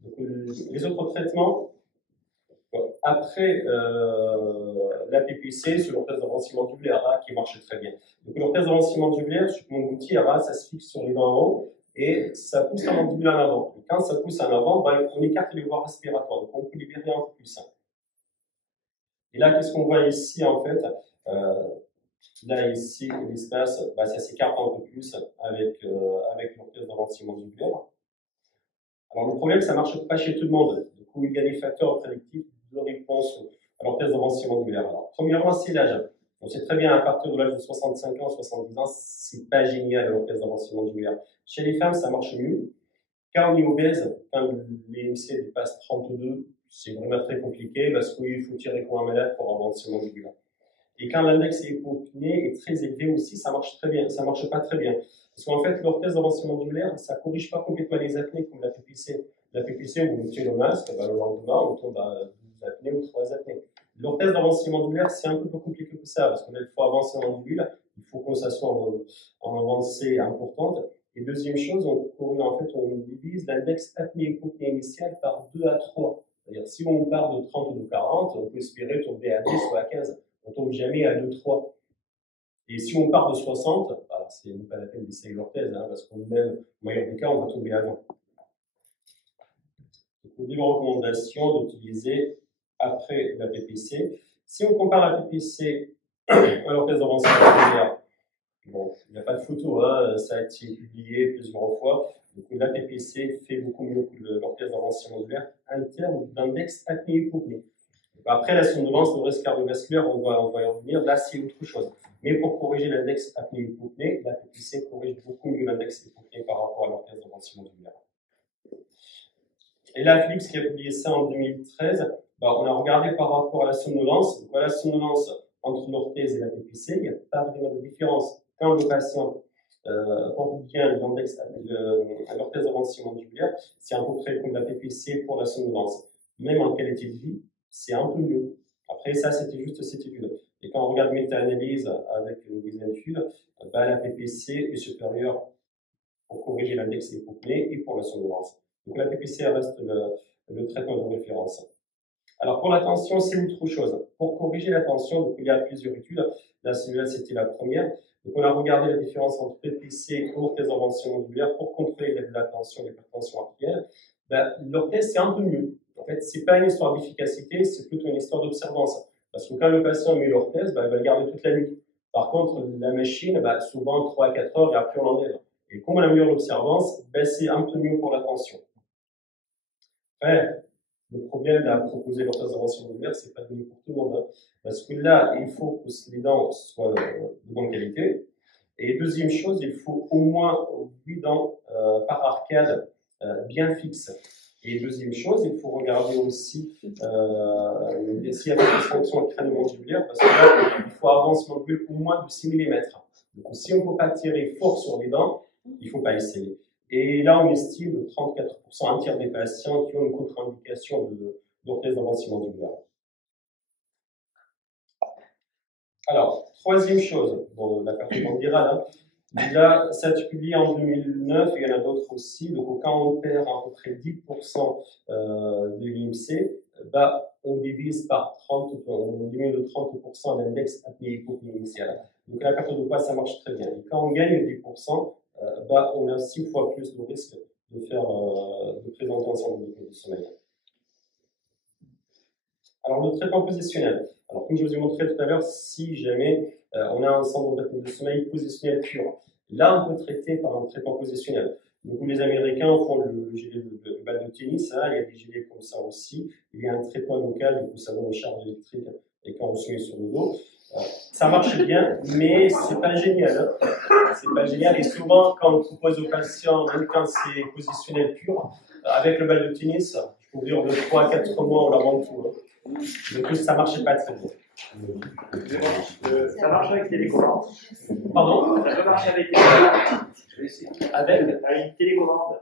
Donc, les autres traitements, après la PPC, c'est l'orthèse d'avancement tubulaire qui marche très bien. Donc, l'orthèse d'avancement tubulaire, sur mon outil, ça se fixe sur les dents en haut et ça pousse la mandibule en avant. Et quand ça pousse en avant, on écarte les voies respiratoires, donc on peut libérer un peu plus. Et là, qu'est-ce qu'on voit ici, en fait là, ici, l'espace, ça s'écarte un peu plus avec l'orthèse d'avancement tubulaire. Alors, le problème, ça ne marche pas chez tout le monde. Du coup, il y a des facteurs prédictifs de réponse à l'orthèse d'avancement tubulaire. Alors, premièrement, c'est l'âge. On sait très bien, à partir de l'âge de 65 ans, 70 ans, c'est pas génial l'orthèse d'avancement tubulaire. Chez les femmes, ça marche mieux. Quand on est obèse, quand l'IMC dépasse 32, c'est vraiment très compliqué parce qu'il faut tirer comme un malade pour avancer mandibulaire. Et quand l'index hypopnée est très élevé aussi, ça marche très bien, ça marche pas très bien. Parce qu'en fait, l'orthèse d'avancement mandibulaire, ça corrige pas complètement les apnées comme la PPC. La PPC, vous mettez le masque, le lendemain, on tombe à 12 apnées ou 3 apnées. L'orthèse d'avancement mandibulaire, c'est un peu plus compliqué que ça, parce qu'il faut avancer en mandibule, il faut que ça soit en avancée importante. Et deuxième chose, on divise l'index apnée-hypopnée initiale par 2 à 3. C'est-à-dire, si on part de 30 ou de 40, on peut espérer tomber à 10 ou à 15. On ne tombe jamais à 2-3. Et si on part de 60, alors c'est pas la peine d'essayer l'orthèse, parce qu'au meilleur des cas, on va tomber à 20. Donc, on dit la recommandation d'utiliser après la PPC. Si on compare la PPC à l'orthèse d'avancement tubulaire, bon, il n'y a pas de photo, ça a été publié plusieurs fois. Donc, la PPC fait beaucoup mieux que l'orthèse d'avancement tubulaire en termes d'index apnée-hypopnée. Après la somnolence, le risque cardiovasculaire, on va y revenir, là c'est autre chose. Mais pour corriger l'index apnée-hypopnée, la PPC corrige beaucoup mieux l'index hypopnée par rapport à l'orthèse d'avancement tubulaire. Et là, Philips qui a publié ça en 2013, on a regardé par rapport à la somnolence. Donc, la somnolence entre l'orthèse et la PPC, il n'y a pas vraiment de différence. Quand le patient porte bien l'orthèse d'avancement tubulaire, c'est à peu près comme la PPC pour la somnolence. Même en qualité de vie, c'est un peu mieux. Après, ça, c'était juste cette étude. Et quand on regarde méta-analyse avec une deuxième étude, la PPC est supérieure pour corriger l'index hypopnée et pour la somnolence. Donc, la PPC reste le traitement de référence. Alors, pour la tension, c'est autre chose. Pour corriger la tension, donc, il y a plusieurs études. Là, celui-là, c'était la première. Donc, on a regardé la différence entre PPC et orthèse d'avancement mandibulaire pour contrôler la tension et l'hypertension artérielle. L'orthèse, c'est un peu mieux. En fait, c'est pas une histoire d'efficacité, c'est plutôt une histoire d'observance. Parce que quand le patient met l'orthèse, il va le garder toute la nuit. Par contre, la machine, souvent 3 à 4 heures et après on enlève. Et comme on améliore l'observance, c'est un peu mieux pour la tension. Après, le problème de proposer l'orthèse d'avancement mandibulaire, c'est pas donné pour tout le monde. Parce que là, il faut que les dents soient de bonne qualité. Et deuxième chose, il faut au moins 8 dents par arcade bien fixes. Et deuxième chose, il faut regarder aussi s'il y a des dysfonctions crânio-mandibulaires, parce que là, il faut avancer mandibule au moins de 6 mm. Donc, si on ne peut pas tirer fort sur les dents, il ne faut pas essayer. Et là, on estime de 34%, un tiers des patients qui ont une contre-indication d'orthèse d'avancement mandibulaire. Alors, troisième chose, la performance virale, déjà, ça a été publié en 2009, il y en a d'autres aussi. Donc, quand on perd à peu près 10% de l'IMC, on divise par 30, on diminue de 30% l'index apnée-hypopnée initiale. Donc, à la perte de poids, ça marche très bien. Et quand on gagne 10%, on a 6 fois plus de risque de présenter un syndrome de sommeil. Alors, le traitement positionnel. Alors, comme je vous ai montré tout à l'heure, si jamais on a un syndrome d'apnée de sommeil positionnel pur, là, on peut traiter par un traitement positionnel. Donc, les Américains font le gilet de balle de tennis, il y a des gilets comme ça aussi. Il y a un traitement local, du coup, ça donne une charge électrique et quand on se met sur le dos. Ça marche bien, mais c'est pas génial. Hein. C'est pas génial. Et souvent, quand on propose aux patients, même quand c'est positionnel pur, avec le bal de tennis, je peux dire de 3 à 4 mois, on la rend tout. Hein. Du coup, ça marchait pas très bien. Ça marche avec télécommande. Pardon? Ça peut marcher avec télécommande. Avec une télécommande.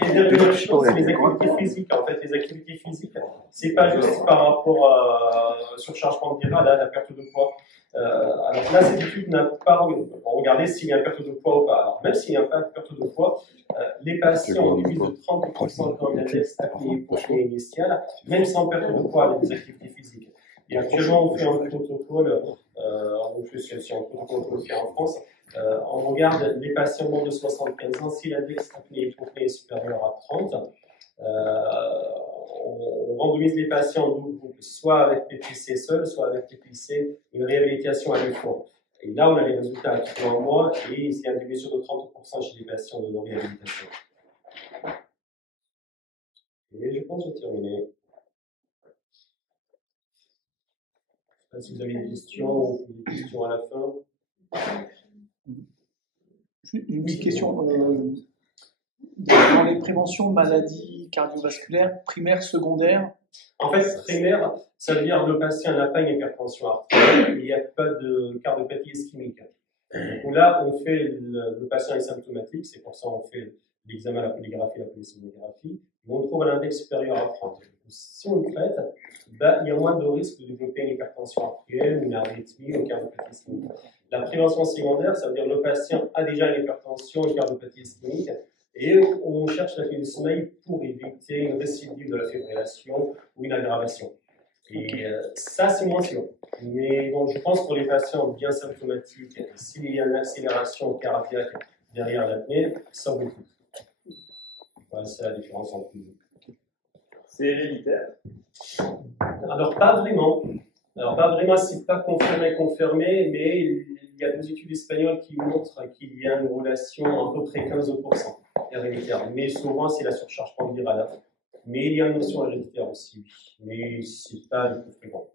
Et dernière chose, c'est les activités physiques. En fait, les activités physiques, c'est pas juste par rapport à surchargement viral, à la perte de poids. Alors là, cette étude n'a pas regardé s'il y a une perte de poids ou pas. Alors même s'il n'y a pas de perte de poids, les patients ont réduit de 30% quand l'index apnée initiale, même sans perte de poids avec des activités physiques. Et actuellement, on fait un protocole, c'est un protocole qu'on fait en France. On regarde les patients moins de 75 ans, si l'index apnée est supérieur à 30, on randomise les patients en deux groupes, soit avec PPC seul, soit avec PPC, une réhabilitation à l'effort. Et là, on a les résultats à 3 mois et il y a une diminution de 30% chez les patients de réhabilitation. Et je pense que j'ai terminé. Je ne sais pas si vous avez des questions ou des questions à la fin. Une petite question. Dans les préventions de maladies cardiovasculaires, primaires, secondaires. En fait, primaire, ça veut dire le patient n'a pas une hypertension artérielle, il n'y a pas de cardiopathie ischémique. Donc là, on fait le patient est symptomatique, c'est pour ça qu'on fait l'examen, la polygraphie, la polysomnographie, mais on trouve un index supérieur à 30. Si on le traite, il y a moins de risque de développer une hypertension artérielle, une arythmie, une cardiopathie ischémique. La prévention secondaire, ça veut dire que le patient a déjà une hypertension, une cardiopathie ischémique, et on cherche la l'apnée du sommeil pour éviter une récidive de la fibrillation ou une aggravation. Et ça, c'est moins sûr. Mais bon, je pense que pour les patients bien symptomatiques, s'il y a une accélération cardiaque derrière l'apnée, ça vaut le coup. Voilà, c'est la différence entre les deux. C'est héréditaire? Alors, pas vraiment. Alors, pas vraiment, c'est pas confirmé, mais il y a des études espagnoles qui montrent qu'il y a une relation à peu près 15% héréditaire. Mais souvent, c'est la surcharge virale. Mais il y a une notion héréditaire aussi, mais c'est pas le plus fréquent.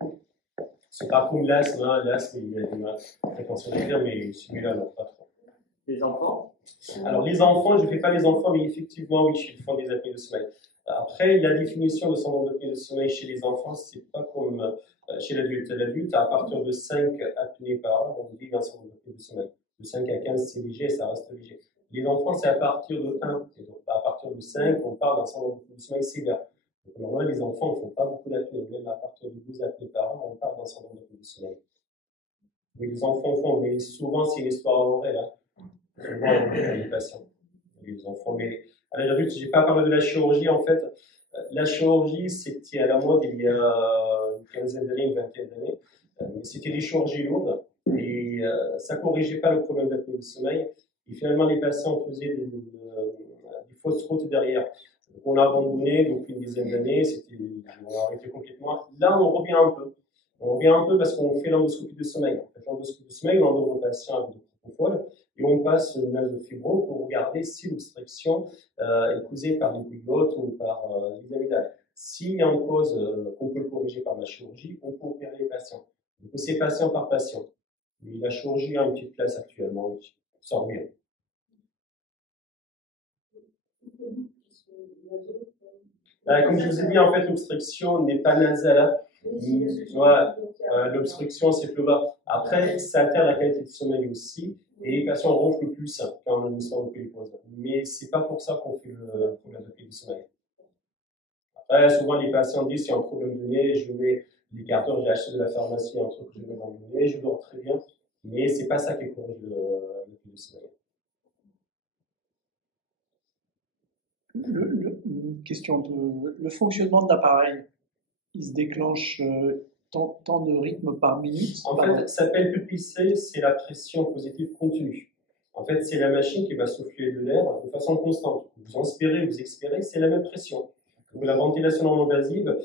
C'est pas comme l'asthme, hein. L'asthme, il y a une fréquence héréditaire, mais celui-là, non, pas trop. Les enfants? Alors, les enfants, je ne fais pas les enfants, mais effectivement, oui, ils font des apnées de sommeil. Après, la définition de syndrome d'apnée de sommeil chez les enfants, c'est pas comme chez l'adulte. L'adulte, à partir de 5 apnées par heure, on dit un syndrome d'apnée de sommeil. De 5 à 15, c'est léger, ça reste léger. Les enfants, c'est à partir de 1. Et donc, à partir de 5, on parle d'un syndrome d'apnée de sommeil sévère. Donc, normalement, les enfants ne font pas beaucoup d'apnées. Même à partir de 12 apnées par heure, on parle d'un syndrome d'apnée de sommeil. Oui, les enfants font, mais souvent, c'est une histoire vraie. Hein. Souvent, les patients, les enfants. Mais à l'âge adulte, je n'ai pas parlé de la chirurgie. En fait, la chirurgie, c'était à la mode il y a une quinzaine d'années, une vingtaine d'années. C'était des chirurgies lourdes et ça ne corrigeait pas le problème d'apnée de sommeil. Et finalement, les patients faisaient des fausses routes derrière. Donc, on a abandonné depuis une dizaine d'années, on a arrêté complètement. Là, on revient un peu. On revient un peu parce qu'on fait l'endoscopie de sommeil. En fait, l'endoscopie de sommeil, on envoie le patient avec des propofol et on passe une nasofibro pour regarder si l'obstruction est causée par l'épiglotte ou par les amygdales. S'il y a une cause qu'on peut le corriger par la chirurgie, on peut opérer les patients. Donc, c'est patient par patient. Mais la chirurgie a une petite place actuellement, ça revient. Comme je vous ai dit, en fait, l'obstruction n'est pas nasale. L'obstruction, c'est plus bas. Après, ça altère la qualité du sommeil aussi. Et les patients ronflent plus quand on a une histoire de péripose. Mais c'est pas pour ça qu'on fait le problème de qualité du sommeil. Après, souvent, les patients disent, s'il y a un problème de nez, je mets les cartons, j'ai acheté de la pharmacie, un truc que je mets dans le nez, je dors très bien. Mais c'est pas ça qui corrige le qualité du sommeil. Question le fonctionnement de l'appareil, il se déclenche tant de rythme par minute? En fait, ça s'appelle PPC, c'est la pression positive continue. En fait, c'est la machine qui va souffler de l'air de façon constante. Vous inspirez, vous expirez, c'est la même pression. Donc, la ventilation non invasive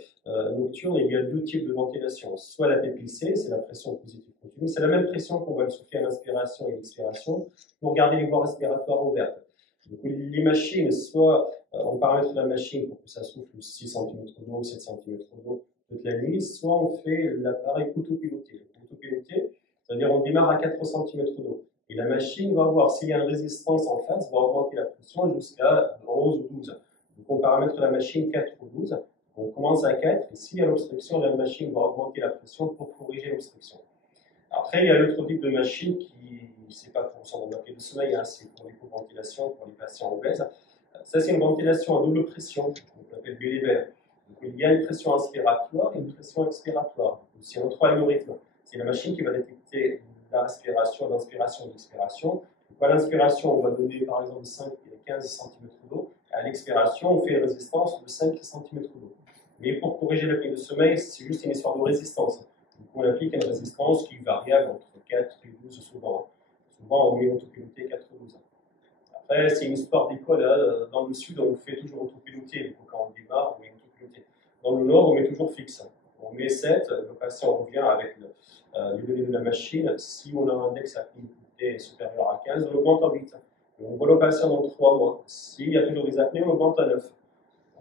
nocturne, il y a deux types de ventilation. Soit la PPC, c'est la pression positive continue, c'est la même pression qu'on va souffler à l'inspiration et à l'expiration pour garder les voies respiratoires ouvertes. Donc, les machines, soit on paramètre la machine pour que ça souffle 6 cm d'eau, 7 cm d'eau toute la nuit, soit on fait l'appareil autopiloté. Autopiloté, c'est-à-dire on démarre à 4 cm d'eau. Et la machine va voir s'il y a une résistance en face, va augmenter la pression jusqu'à 11 ou 12. Donc on paramètre la machine 4 ou 12. On commence à 4, et s'il y a l'obstruction, la machine va augmenter la pression pour corriger l'obstruction. Après, il y a l'autre type de machine qui, c'est pas pour son apnée de sommeil, hein, c'est pour l'hypoventilation, pour les patients obèses. Ça, c'est une ventilation à double pression, qu'on appelle BLV. Donc, il y a une pression inspiratoire et une pression expiratoire. C'est notre algorithme. C'est la machine qui va détecter l'inspiration, l'inspiration et l'expiration. À l'inspiration, on va donner par exemple 5 et 15 cm d'eau. À l'expiration, on fait une résistance de 5 cm d'eau. Mais pour corriger l'apnée de sommeil, c'est juste une histoire de résistance. Donc on applique une résistance qui est variable entre 4 et 12 souvent. Souvent, on met autopiloté 4 ou 12. Après, c'est une histoire d'école. Hein. Dans le sud, on fait toujours autopiloté. Donc quand on démarre, on met autopiloté. Dans le nord, on met toujours fixe. On met 7, le patient revient avec les données de la machine. Si on a un index à apnée supérieur à 15, on augmente à 8. Et on voit le patient dans 3 mois. S'il y a toujours des apnées, on augmente à 9.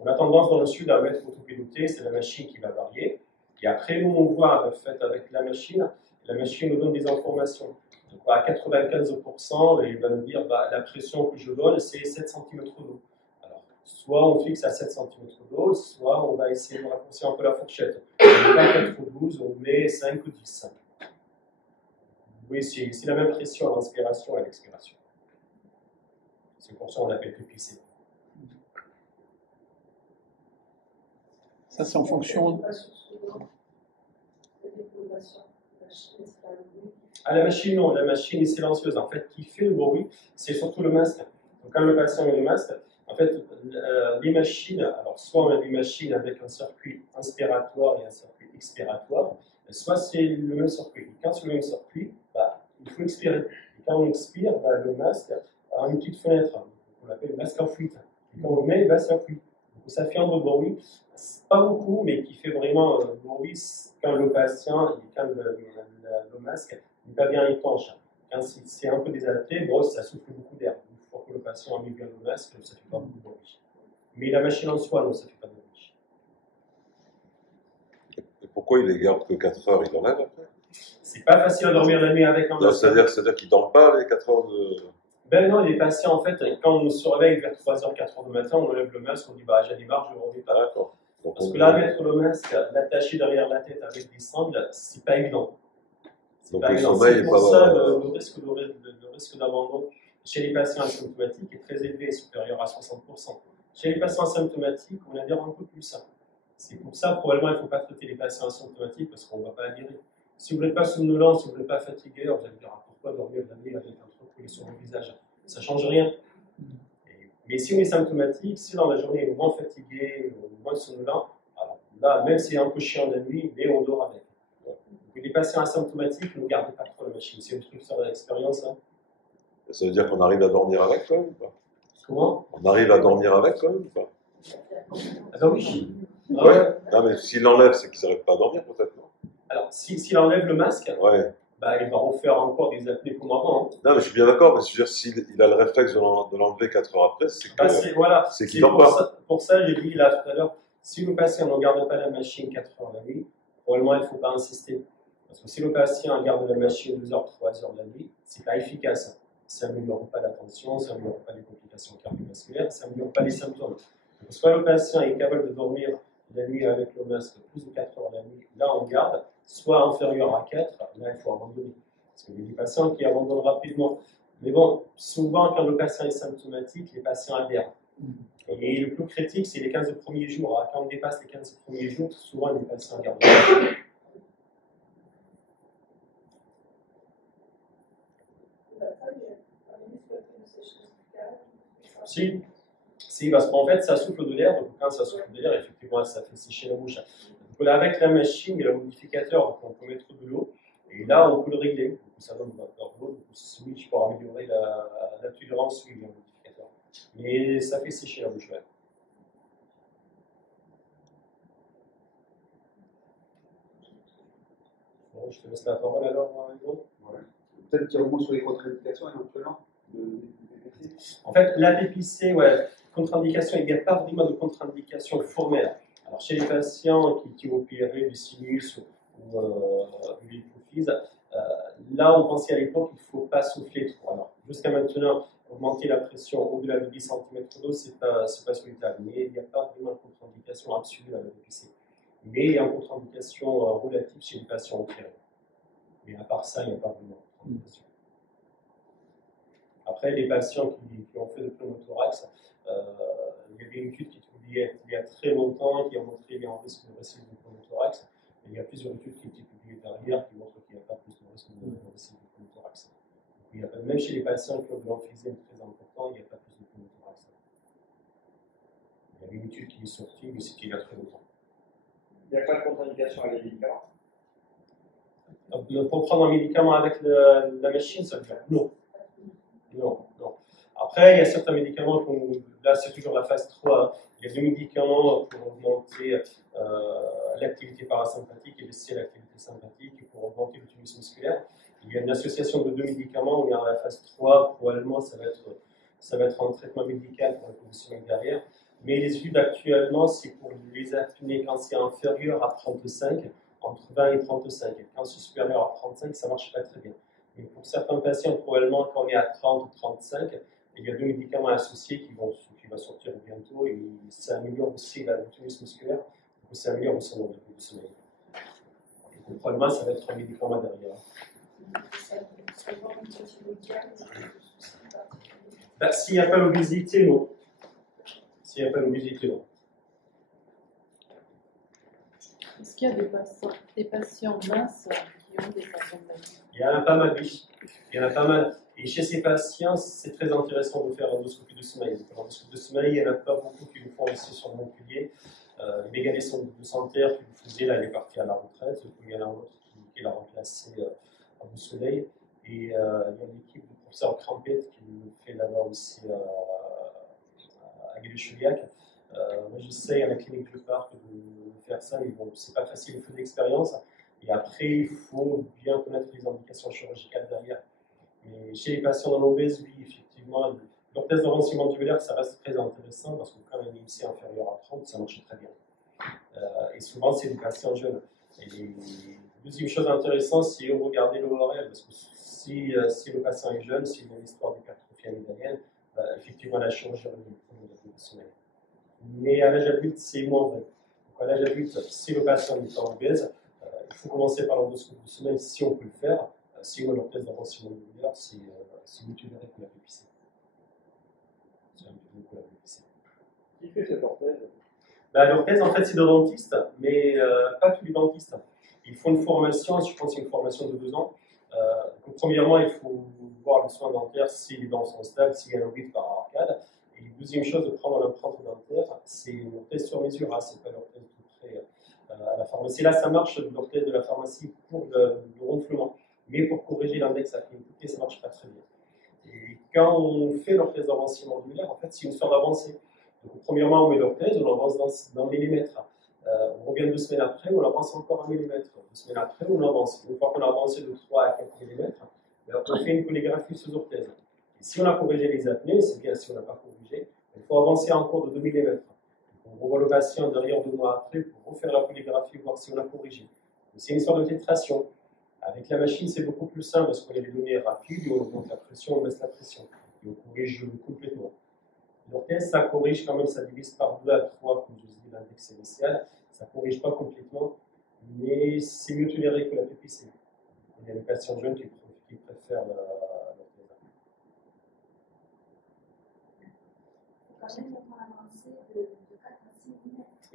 On a tendance dans le sud à mettre autopiloté, c'est la machine qui va varier. Et après, nous, on voit, fait avec la machine nous donne des informations. Donc, à 95%, il va nous dire la pression que je donne, c'est 7 cm d'eau. Alors, soit on fixe à 7 cm d'eau, soit on va essayer de raccourcir un peu la fourchette. On met pas 4 ou 12, on met 5 ou 10. Oui, c'est la même pression à l'inspiration et à l'expiration. C'est pour ça qu'on appelle PPC. Ça, c'est en fonction. Ah, la machine, non, la machine est silencieuse. En fait, qui fait le bruit, c'est surtout le masque. Donc, quand le patient met le masque, en fait, les machines, alors soit on a des machines avec un circuit inspiratoire et un circuit expiratoire, soit c'est le même circuit. Et quand c'est le même circuit, il faut expirer. Et quand on expire, le masque a une petite fenêtre, qu'on appelle le masque en fuite. Et quand on le met, il va s'enfuir. Donc, ça fait un peu de bruit. Pas beaucoup, mais qui fait vraiment bruit quand le patient, quand le masque n'est pas bien étanche. Quand c'est un peu désadapté, bon, ça souffle beaucoup d'air. Il faut que le patient ait bien le masque, ça ne fait pas beaucoup de bruit. Mais la machine en soi, non, ça ne fait pas de bruit. Et pourquoi il les garde que 4 heures, il enlève après? C'est pas facile à dormir la nuit avec un masque. C'est-à-dire qu'ils ne dorment pas les 4 heures de... Ben non, les patients, en fait, quand on se réveille vers 3h, 4h du matin, on enlève le masque, on dit j'en ai marre, je ne reviens pas. D'accord. Parce que là, mettre le masque, l'attacher derrière la tête avec des sangles, c'est pas évident. Donc le sommeil c'est pour ça le risque d'abandon chez les patients asymptomatiques est très élevé, supérieur à 60%. Chez les patients asymptomatiques, on adhère un peu plus. C'est pour ça, probablement, il ne faut pas traiter les patients asymptomatiques parce qu'on ne va pas adhérer. Si vous n'êtes pas somnolent, si vous n'êtes pas fatigué, vous allez dire pourquoi dormir la nuit avec un truc collé sur le visage? Ça ne change rien. Mais si on est symptomatique, si dans la journée on est moins fatigué, moins somnolent, alors là, même si c'est un peu chiant la nuit, mais on dort avec. Donc, les patients asymptomatiques, ne gardez pas trop la machine. C'est une truc sur l'expérience. Hein. Ça veut dire qu'on arrive à dormir avec quand même ou pas? Comment? On arrive à dormir avec quand même ou pas? Ah ben oui. Ah ouais. Non, mais s'il l'enlève, c'est qu'ils n'arrivent pas à dormir peut-être, non? Alors, s'il enlève le masque, ouais. Il va refaire encore des apnées comme avant. Hein. Non, mais je suis bien d'accord, mais je veux dire, s'il a le réflexe de l'enlever 4 heures après, c'est que voilà. c'est qu'il dort pas. Pour ça, j'ai dit là tout à l'heure, si le patient ne garde pas la machine 4 heures la nuit, probablement il ne faut pas insister. Parce que si le patient garde la machine 2 heures, 3 heures la nuit, ce n'est pas efficace. Ça n'améliore pas la tension, ça n'améliore pas les complications cardiovasculaires, ça n'améliore pas les symptômes. Donc, soit le patient est capable de dormir la nuit avec le masque plus de 4 heures la nuit, là on garde, soit inférieur à 4, là il faut abandonner. Parce qu'il y a des patients qui abandonnent rapidement. Mais bon, souvent quand le patient est symptomatique, les patients adhèrent. Et le plus critique, c'est les 15 premiers jours. Quand on dépasse les 15 premiers jours, souvent les patients gardent. Si, parce qu'en fait, ça souffle de l'air, donc quand ça souffle de l'air, effectivement, ça fait sécher la bouche. Donc là, avec la machine, il y a le modificateur, donc on peut mettre de l'eau, et là, on peut le régler. Donc ça donne de l'eau, donc c'est switch pour améliorer la tolérance du modificateur. Mais ça fait sécher la bouche. Ouais. Bon, je te laisse la parole alors, Yvon. Ouais. Peut-être qu'il y a au moins sur les contre-indications éventuellement de En fait, la PPC, ouais, contre-indication, il n'y a pas vraiment de contre-indication formelle. Alors, chez les patients qui opéraient du sinus ou de l'hypophyse, là, on pensait à l'époque qu'il ne faut pas souffler trop. Alors, jusqu'à maintenant, augmenter la pression au-delà de 10 cm d'eau, ce n'est pas souhaitable. Mais il n'y a pas vraiment de contre-indication absolue à la PPC. Mais il y a une contre-indication relative chez les patients opérés. Mais à part ça, il n'y a pas vraiment de contre-indication. Après, les patients qui ont fait le pneumothorax, il y avait une étude qui est publiée il y a très longtemps qui a montré qu'il y a un risque de récidive de pneumothorax. Il y a plusieurs études qui ont été publiées derrière qui montrent qu'il n'y a pas plus de risque de récidive de pneumothorax. Il y a pas, même chez les patients qui ont de l'emphysème très important, il n'y a pas plus de pneumothorax. Il y avait une étude qui est sortie, mais c'était il y a très longtemps. Il n'y a pas de contre-indication à les médicaments. Pour prendre un médicament avec la machine, ça veut dire non. Non, non. Après, il y a certains médicaments, là c'est toujours la phase 3, il y a des médicaments pour augmenter l'activité parasympathique et baisser l'activité sympathique et pour augmenter le tonus musculaire. Il y a une association de deux médicaments, on est dans la phase 3, probablement ça va être un traitement médical pour la condition derrière. Mais les études actuellement, c'est pour les apnées quand c'est inférieur à 35, entre 20 et 35. Et quand c'est supérieur à 35, ça ne marche pas très bien. Et pour certains patients, probablement, quand on est à 30 ou 35, il y a deux médicaments associés qui vont sortir bientôt et ça améliore aussi la tonus musculaire, donc ça améliore aussi le sommeil. Donc, probablement, ça va être un médicament derrière. Ben, s'il n'y a pas l'obésité, non. S'il n'y a pas l'obésité, non. Est-ce qu'il y a des patients minces qui ont des pathologies? Il y en a pas mal, oui. Il y en a pas mal. Et chez ces patients, c'est très intéressant de faire endoscopie de sommeil. L'endoscopie de sommeil, il n'y en a pas beaucoup qui le font ici sur Montpellier. Les mégalés de Santerre qui le faisaient, là, il est parti à la retraite. Il y en a un autre qui l'a remplacé à Beausoleil. Et il y a l'équipe du professeur Crampette qui le fait là-bas aussi à Guéléchouliac. Moi, j'essaie à la clinique du Parc de faire ça, mais bon, c'est pas facile, il faut de l'expérience. Et après, il faut bien connaître les indications chirurgicales derrière. Mais chez les patients non obèses, oui, effectivement, l'orthèse d'avancée mandibulaire, ça reste très intéressant parce que quand un IMC inférieur à 30, ça marche très bien. Et souvent, c'est des patients jeunes. Et deuxième chose intéressante, c'est regarder l'ORL, parce que si le patient est jeune, s'il a une histoire d'hypertrophie amygdalienne, effectivement, la chirurgie est professionnelle. Mais à l'âge adulte, c'est moins vrai. Donc, à l'âge adulte, si le patient n'est pas obèse, il faut commencer par l'endoscopie de sommeil si on peut le faire. Si on a l'orthèse d'avancée mandibulaire, c'est mieux toléré que la PPC. C'est un peu mieux que la PPC. Qui fait cette orthèse? L'orthèse, en fait, c'est des dentistes, mais pas tous les dentistes. Ils font une formation, je pense que c'est une formation de 2 ans. Donc, premièrement, il faut voir le soin dentaire si les dents sont stables, s'il y a un oubli par arcade. Et deuxième chose, de prendre l'empreinte dentaire, c'est une orthèse sur mesure, hein, c'est pas l'orthèse tout près à la pharmacie. Là, ça marche, l'orthèse de la pharmacie pour le ronflement. Mais pour corriger l'index à clinicité, ça ne marche pas très bien. Et quand on fait l'orthèse d'avancée mandibulaire, en fait, c'est une sorte d'avancée. Donc, premièrement, on met l'orthèse, on avance dans millimètres. On revient 2 semaines après, on avance encore 1 millimètre. 2 semaines après, on avance. Une fois qu'on a avancé de 3 à 4 millimètres, on fait une polygraphie sous orthèse. Et si on a corrigé les apnées, c'est bien si on n'a pas corrigé, il faut avancer encore de 2 millimètres. On revoit le patient derrière 2 mois après pour refaire la polygraphie, voir si on a corrigé. C'est une sorte de titration. Avec la machine, c'est beaucoup plus simple parce qu'on a des données rapides, on augmente la pression, on baisse la pression. Et on corrige complètement. L'orthèse, ça corrige quand même, ça divise par 2 à 3, comme je vous dis, l'index initial. Ça ne corrige pas complètement, mais c'est mieux toléré que la PPC. Il y a des patients jeunes qui préfèrent l'orthèse.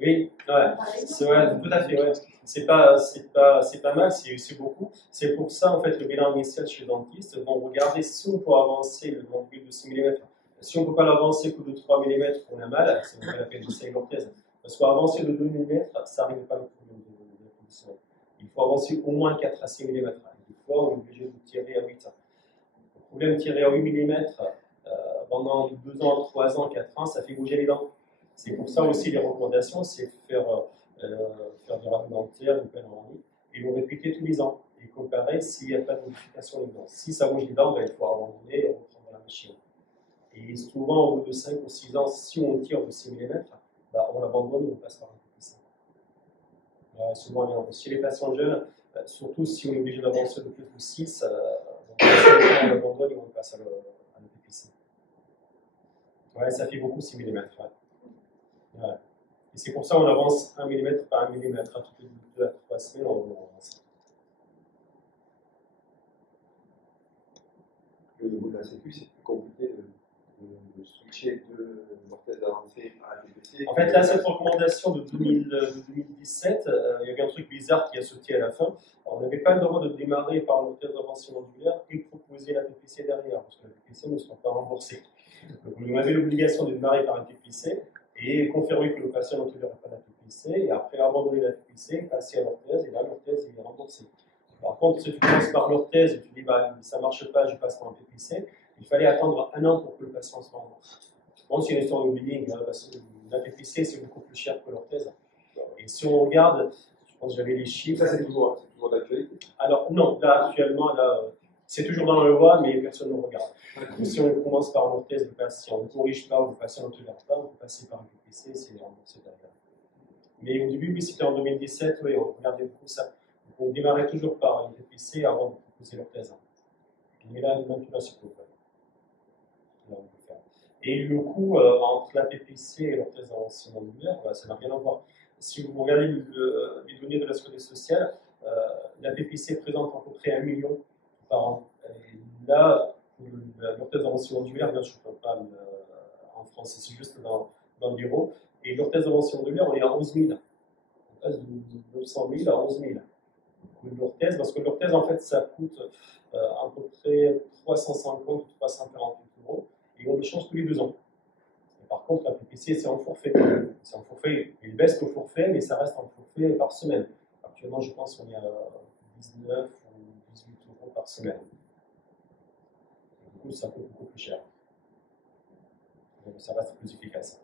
Oui, ouais, c'est vrai, tout à fait. Ouais. C'est pas mal, c'est beaucoup. C'est pour ça, en fait, le bilan initial chez les dentistes, vont regarder si on peut avancer le mandibule de 6 mm. Si on ne peut pas l'avancer que de 3 mm, on a mal, c'est la peine d'essayer l'orthèse. Parce qu'avancer de 2 mm, ça n'arrive pas le problème de la condition. Il faut avancer au moins 4 à 6 mm. Des fois, on est obligé de tirer à 8. Le problème de tirer à 8 mm pendant 2 ans, 3 ans, 4 ans, ça fait bouger les dents. C'est pour ça aussi les recommandations, c'est faire des radios dentaires, une panoramique, et le répéter tous les ans, et comparer s'il n'y a pas de modification des dents. Si ça bouge les dents, il faut abandonner et reprendre la machine. Et Et souvent, au bout de 5 ou 6 ans, si on tire de 6 mm, bah, on l'abandonne ou on passe par un PPC. Souvent, chez les patients jeunes, surtout si on est obligé d'avancer de plus de 6, on l'abandonne et on passe à le PPC. Ouais, ça fait beaucoup 6 mm. Ouais. Et c'est pour ça qu'on avance 1 mm par 1 mm. Toutes les 2 à 3 semaines, on avance. Au niveau de la sécu, c'est plus compliqué de switcher de l'orthèse avancée à la PPC. En fait, là, cette recommandation de 2017, il y avait un truc bizarre qui a sauté à la fin. Alors, on n'avait pas le droit de démarrer par l'orthèse avancée mandibulaire et proposer la PPC derrière, parce que la PPC ne sera pas remboursée. Donc, on avait l'obligation de démarrer par un PPC et confirmer que le patient ne tolérait pas la PPC, et après abandonner la PPC, passer à l'orthèse, et là, l'orthèse est remboursée. Par contre, si tu commences par l'orthèse et tu dis bah, ça ne marche pas, je passe par un PPC, il fallait attendre 1 an pour que le patient soit remboursé. Bon, c'est une histoire de billing, hein, parce que la PPC c'est beaucoup plus cher que l'orthèse. Et si on regarde, je pense que j'avais les chiffres. Ça, c'est toujours d'actualité. Alors, non, là, actuellement, c'est toujours dans la loi, mais personne ne regarde. Donc, si on commence par l'orthèse, le patient ne corrige pas ou le patient ne tolère pas, on peut passer par un PPC, c'est remboursé derrière. Mais au début, oui, c'était en 2017, oui, on regardait beaucoup ça. On démarrait toujours par une PPC avant de proposer l'orthèse. Mais là, maintenant, c'est tout. Et le coût entre la PPC et l'orthèse avancée mandibulaire, ça n'a rien à voir. Si vous regardez les données de la sécurité sociale, la PPC présente à peu près 1 million par an. Et là, l'orthèse avancée mandibulaire, bien sûr, je ne peux pas en France, c'est juste dans le bureau. Et l'orthèse avancée mandibulaire, on est à 11 000. On passe de 900 000 à 11 000. L'orthèse, parce que l'orthèse, en fait, ça coûte à peu près 350 ou 348 €, et on le change tous les 2 ans. Et par contre, la PPC, c'est en forfait. C'est en forfait, il baisse le forfait, mais ça reste en forfait par semaine. Actuellement, je pense qu'on est à 19 ou 18 € par semaine. Du coup, ça coûte beaucoup plus cher. Donc, ça reste plus efficace.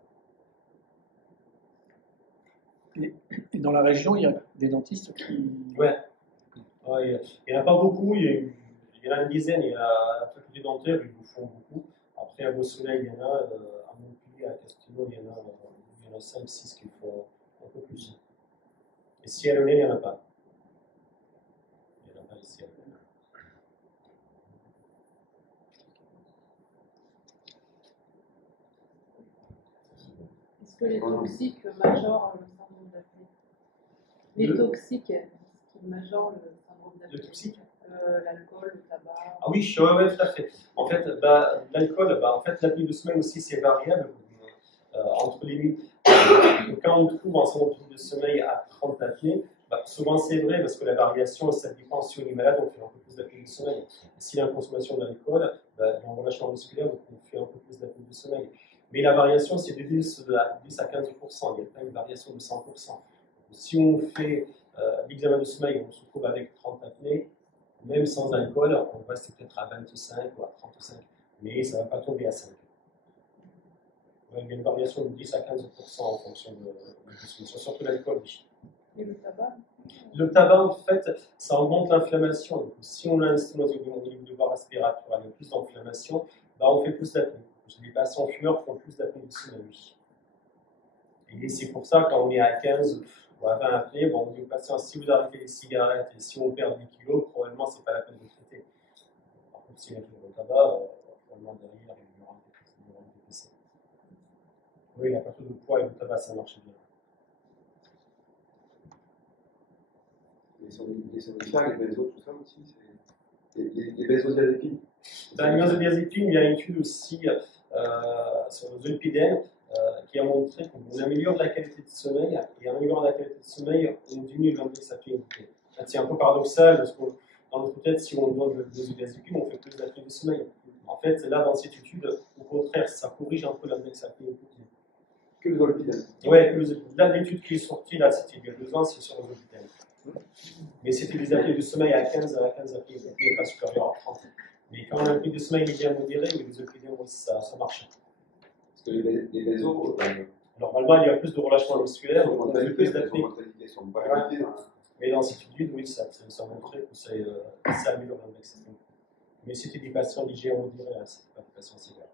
Et dans la région, il y a des dentistes qui... Ouais. Il n'y en a pas beaucoup, il y en a une dizaine, il y a la faculté dentaire, ils vous font beaucoup. Après, à Beau-Soleil, il y en a, à Montpellier, à Castillo, il y en a 5, 6 qui font un peu plus. Et si à Lonnais, il n'y en a pas. Il n'y en a pas ici à Lonnais. Est-ce que les toxiques majorent le syndrome d'apnée? Les toxiques qui majorent le syndrome d'apnée? Le toxique? L'alcool, le tabac. Ah oui, ouais, tout à fait. En fait, l'alcool, en fait, l'apnée de sommeil aussi, c'est variable entre les nuits. Quand on trouve un syndrome de sommeil à 30 apnées, souvent c'est vrai parce que la variation, ça dépend si on est malade, on fait un peu plus d'apnée de sommeil. S'il y a une consommation d'alcool, il y a un relâchement musculaire, donc on fait un peu plus d'apnée de sommeil. Mais la variation, c'est de 10 à 15%. Il n'y a pas une variation de 100%. Si on fait l'examen de sommeil, on se trouve avec 30 apnées, même sans alcool, on va rester peut-être à 25 ou à 35, mais ça ne va pas tomber à 5. Il y a une variation de 10 à 15% en fonction de la consommation, surtout l'alcool. Et le tabac? Le tabac, en fait, ça augmente l'inflammation. Donc, si on a un sténose au niveau de voie respiratoire, il y a plus d'inflammation, on fait plus d'apnée. Les patients fumeurs font plus d'apnée de sommeil. Et c'est pour ça, quand on est à 15 ou à 20 apnées, on dit aux patients, si vous arrêtez les cigarettes et si on perd 10 kilos, probablement, ce n'est pas la peine de traiter. Par contre, s'il y a toujours le tabac, probablement derrière, il y aura un PPC. Oui, la perte de poids et le tabac, ça marche bien. Les somnifères, les benzos, tout ça aussi, les benzodiazépines. Dans les benzodiazépines, il y a une étude aussi sur le zolpidem qui a montré qu'on améliore la qualité de sommeil et en améliorant la qualité de sommeil, on diminue l'index apnéique. C'est un peu paradoxal parce que dans notre tête, si on donne le benzodiazépine, on fait plus d'apnée de sommeil. En fait, là, dans cette étude, au contraire, ça corrige un peu l'index apnéique. Que le zolpidem. Oui, là, l'étude qui est sortie, là, c'était il y a 2 ans, c'est sur le zolpidem. Mais c'était des apnées de sommeil à 15 apnées, pas supérieur à 30. Mais quand on a un apnée de sommeil bien modéré, les zolpidem, ça marche. Parce que les benzos, normalement, il y a plus de relâchement musculaire, donc on fait plus d'apnée. Mais dans cette étude, oui, ça montrait que ça améliore l'index. Mais c'était des patients légers modérés, c'était pas des patients sévères.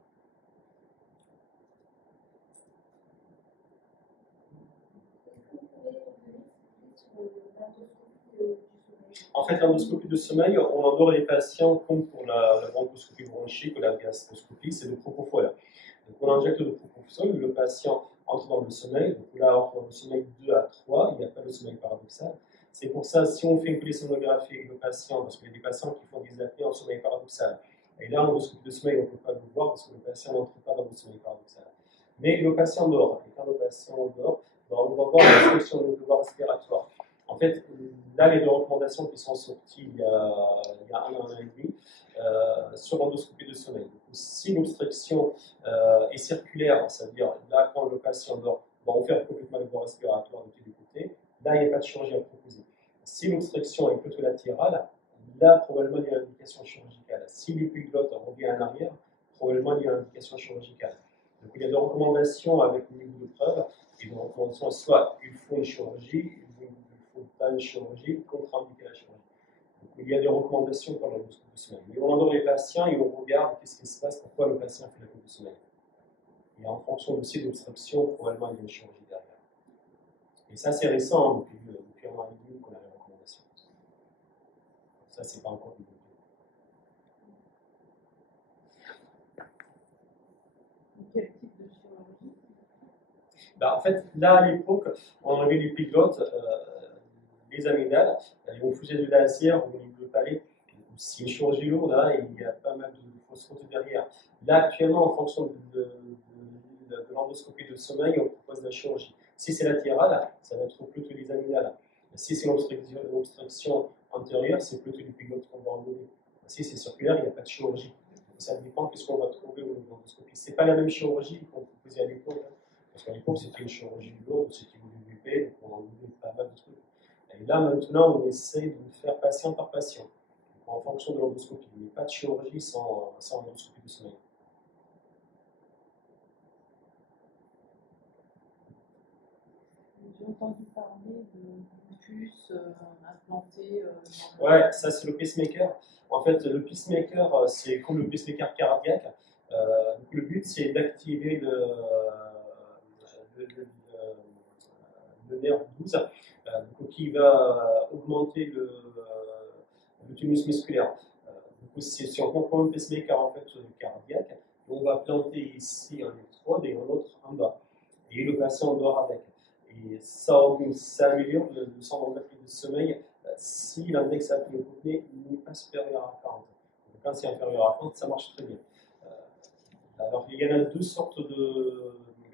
En fait, l'endoscopie de sommeil, on endort les patients comme pour la bronchoscopie bronchique ou la gastroscopie, c'est de propofol. Donc on injecte le propofol, le patient entre dans le sommeil, donc là, entre dans le sommeil 2 à 3, il n'y a pas de sommeil paradoxal. C'est pour ça, si on fait une polysonographie avec le patient, parce qu'il y a des patients qui font des apnées en sommeil paradoxal, et là, l'endoscopie de sommeil, on ne peut pas le voir parce que le patient n'entre pas dans le sommeil paradoxal. Mais le patient dort, et quand le patient dort, ben, on va voir l'instruction de devoir respiratoire. En fait, là, les deux recommandations qui sont sorties il y a un an et demi sur l'endoscopie de sommeil. Donc, si l'obstruction est circulaire, c'est-à-dire là, quand le patient dort, ben, on fait complètement le devoir respiratoire de tous les côtés, là, il n'y a pas de chirurgie à proposer. Si l'obstruction est plutôt latérale, là, probablement, il y a une indication chirurgicale. Si l'épiglotte revient en arrière, probablement, il y a une indication chirurgicale. Donc, il y a des recommandations avec le niveau de preuve, et des recommandations soit il faut une chirurgie, il ne faut pas une chirurgie, contre-indiquer la chirurgie. Donc, il y a des recommandations pour la l'endoscopie de sommeil. Mais on endort les patients et on regarde qu'est-ce qui se passe, pourquoi le patient fait la l'endoscopie de sommeil. Et en fonction aussi de l'obstruction, probablement, il y a une chirurgie derrière. Et ça, c'est récent, depuis un an et demi qu'on a les recommandations. Ça, c'est pas encore développé. Quel type de chirurgie? En fait, là, à l'époque, on avait l'épiglotte, les amygdales, et on faisait du laser au niveau du palais. C'est une chirurgie lourde, hein, et il y a pas mal de fausses routes derrière. Là, actuellement, en fonction de l'endoscopie de sommeil, on propose la chirurgie. Si c'est latéral, ça va être plutôt les amygdales. Si c'est l'obstruction antérieure, c'est plutôt l'épiglotte qu'on va enlever. Si c'est circulaire, il n'y a pas de chirurgie. Ça dépend de ce qu'on va trouver au niveau de l'endoscopie. Ce n'est pas la même chirurgie qu'on proposait à l'époque. Hein. Parce qu'à l'époque, c'était une chirurgie lourde, c'était une UVP, donc on enlevait pas mal de trucs. Et là, maintenant, on essaie de faire patient par patient, en fonction de l'endoscopie. Il n'y a pas de chirurgie sans endoscopie de sommeil. J'ai entendu parler de puces implantées. Ouais, ça c'est le pacemaker. En fait, le pacemaker, c'est comme le pacemaker cardiaque. Donc le but, c'est d'activer le nerf 12, qui va augmenter le tonus musculaire. Si on comprend un pacemaker en fait, cardiaque, on va planter ici un électrode et un autre en bas. Et le patient dort avec. Et ça améliore le syndrome de sommeil si l'index apnée n'est pas supérieur à 40. Donc, quand c'est inférieur à 40, ça marche très bien. Alors, il y en a deux sortes de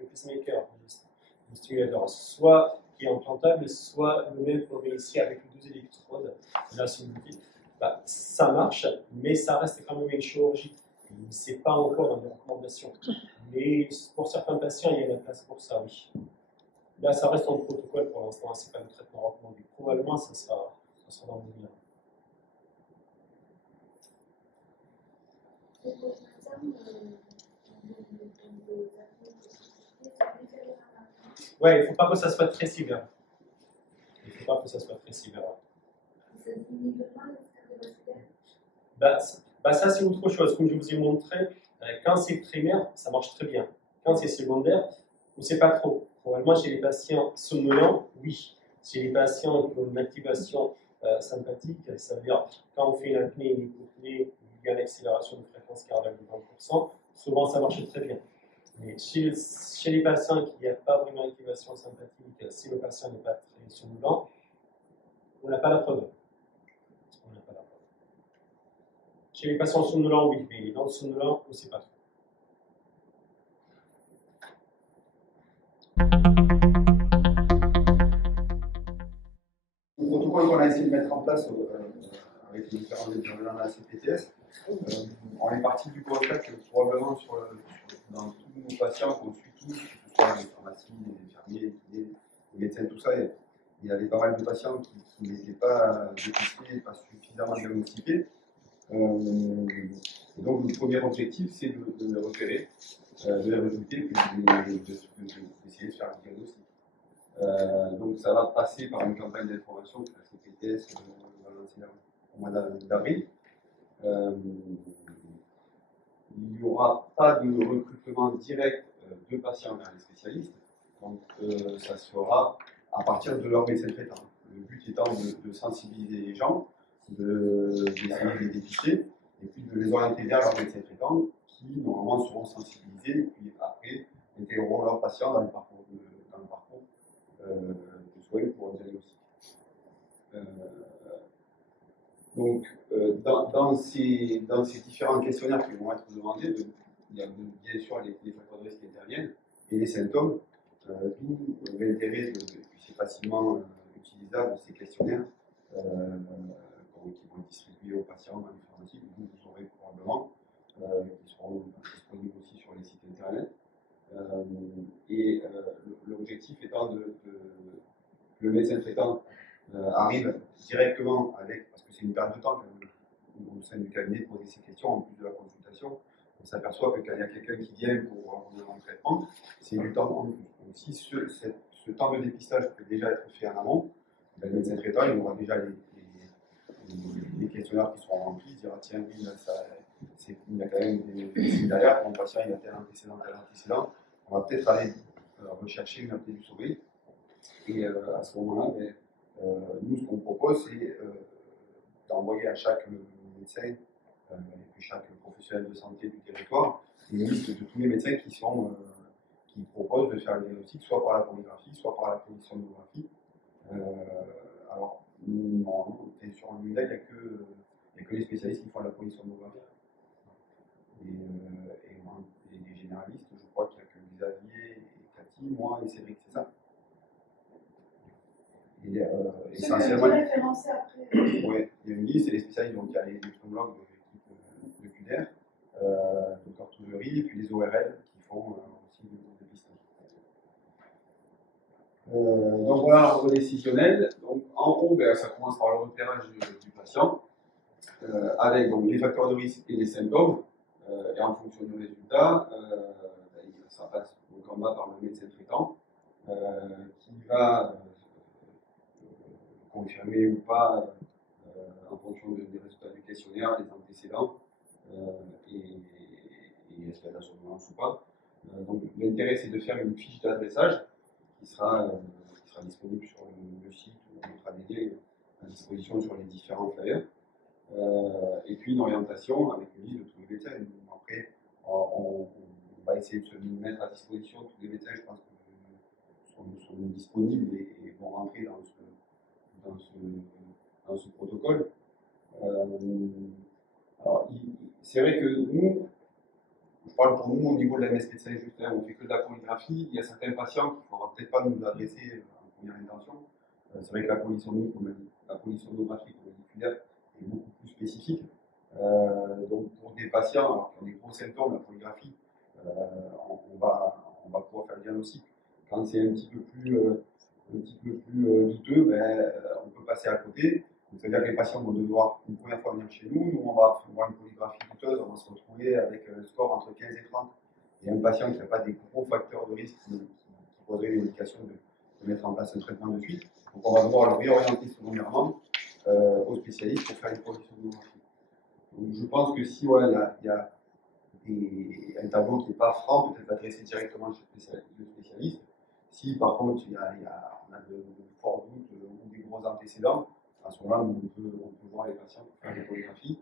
pacemaker, de stimulateurs, soit qui est implantable, soit le même qu'on met ici avec les deux électrodes. Là, ça marche, mais ça reste quand même une chirurgie. Ce n'est pas encore une recommandation. Mais pour certains patients, il y a de la place pour ça, oui. Là, ça reste en protocole pour l'instant, ce n'est pas le traitement recommandé. Probablement, ça sera dans l'avenir. Ouais, il ne faut pas que ça soit très sévère. Il ne faut pas que ça soit très sévère. Ça, c'est autre chose. Comme je vous ai montré, quand c'est primaire, ça marche très bien. Quand c'est secondaire, on ne sait pas trop. Probablement, chez les patients somnolents, oui. Chez les patients qui ont une activation sympathique, ça veut dire quand on fait une apnée et une hypopnée, il y a une accélération de fréquence cardiaque de 20%, souvent ça marche très bien. Mais chez les patients qui n'ont pas vraiment d'activation sympathique, si le patient n'est pas très somnolent, on n'a pas la preuve. On n'a pas la preuve. Chez les patients somnolents, oui, mais dans le somnolent, on ne sait pas trop. Le protocole qu'on a essayé de mettre en place avec les différents intervenants de la CPTS, on est parti du constat que probablement dans tous nos patients qu'on suit tous, que ce soit les pharmacies, les infirmiers, les médecins, tout ça, il y avait pas mal de patients qui n'étaient pas dépistés, pas suffisamment diagnostiqués. Et donc le premier objectif, c'est de les repérer, de les recruter, puis d'essayer de faire un diagnostic. Donc ça va passer par une campagne d'information que la CPTS va lancer au mois d'avril. Il n'y aura pas de recrutement direct de patients vers les spécialistes, donc ça se fera à partir de leur médecin traitant. Le but étant de sensibiliser les gens d'essayer de les dépister et puis de les orienter vers leurs médecins traitants qui normalement seront sensibilisés et puis après intégreront leurs patients dans le parcours de soins pour un diagnostic. Donc, dans ces différents questionnaires qui vont être demandés, il y a bien sûr les facteurs de risque qui interviennent et les symptômes, d'où l'intérêt et puis c'est facilement utilisable ces questionnaires qui vont être distribués aux patients dans l'informatique, vous aurez probablement, qui seront disponibles aussi sur les sites internet. L'objectif étant que le médecin traitant arrive directement avec, parce que c'est une perte de temps quand même, au sein du cabinet de poser ces questions en plus de la consultation. On s'aperçoit que quand il y a quelqu'un qui vient pour un traitement, c'est du temps en plus. Donc si ce temps de dépistage peut déjà être fait en amont, le médecin traitant il aura déjà les questionnaires qui seront remplis, il dira tiens oui, là, il y a quand même des signes derrière, mon patient il a tel antécédent, on va peut-être aller rechercher une apnée du sommeil. Et à ce moment-là, nous, ce qu'on propose, c'est d'envoyer à chaque médecin et puis chaque professionnel de santé du territoire une liste de tous les médecins qui proposent de faire le diagnostic, soit par la polygraphie, soit par la polysomnographie. Alors, normalement, sur le MUDAC, il n'y a que les spécialistes qui font la polysomnographie. Et les généralistes, je crois qu'il n'y a que Xavier et Cathy, moi et Cédric, c'est ça? Essentiellement. Référencé après. Oui, il y a une liste, et les spécialistes, donc il y a les pneumologues de l'équipe de CUDER, Dr Touzerie, et puis les ORL qui font aussi du dépistage. Donc voilà l'arbre décisionnel. Donc en haut, ça commence par le repérage du patient, avec donc, les facteurs de risque et les symptômes, et en fonction du résultat, ça passe au combat par le médecin traitant, qui va confirmer ou pas en fonction des résultats du questionnaire, des antécédents et est-ce qu'il y a de la somnolence ou pas. Donc l'intérêt c'est de faire une fiche d'adressage qui sera disponible sur le site ou notre ADD à disposition sur les différents flyers. Et puis une orientation avec une liste de tous les médecins. Après, on va essayer de se mettre à disposition de tous les médecins, je pense que sont disponibles et vont rentrer dans ce protocole. Alors, c'est vrai que nous, je parle pour nous au niveau de la MSP5 juste, on ne fait que de la polygraphie. Il y a certains patients qui ne faudra peut-être pas nous adresser en première intention. C'est vrai que la polysomnographie, comme a dit Claire, est beaucoup plus spécifique. Donc pour des patients qui ont des gros symptômes, la polygraphie, on va pouvoir faire le diagnostic. Quand c'est un petit peu plus douteux, on peut passer à côté. C'est-à-dire que les patients vont devoir une première fois venir chez nous, on va avoir une polygraphie douteuse, on va se retrouver avec un score entre 15 et 30. Et un patient qui n'a pas des gros facteurs de risque qui poserait l'indication de mettre en place un traitement de suite. Donc on va devoir le réorienter secondairement aux spécialistes pour faire une polysomnographie. Donc je pense que si il y a un tableau qui n'est pas franc, peut-être adressé directement chez le spécialiste. Si par contre on a de forts doutes ou des gros antécédents, à ce moment-là, on peut voir les patients pour faire des polygraphies.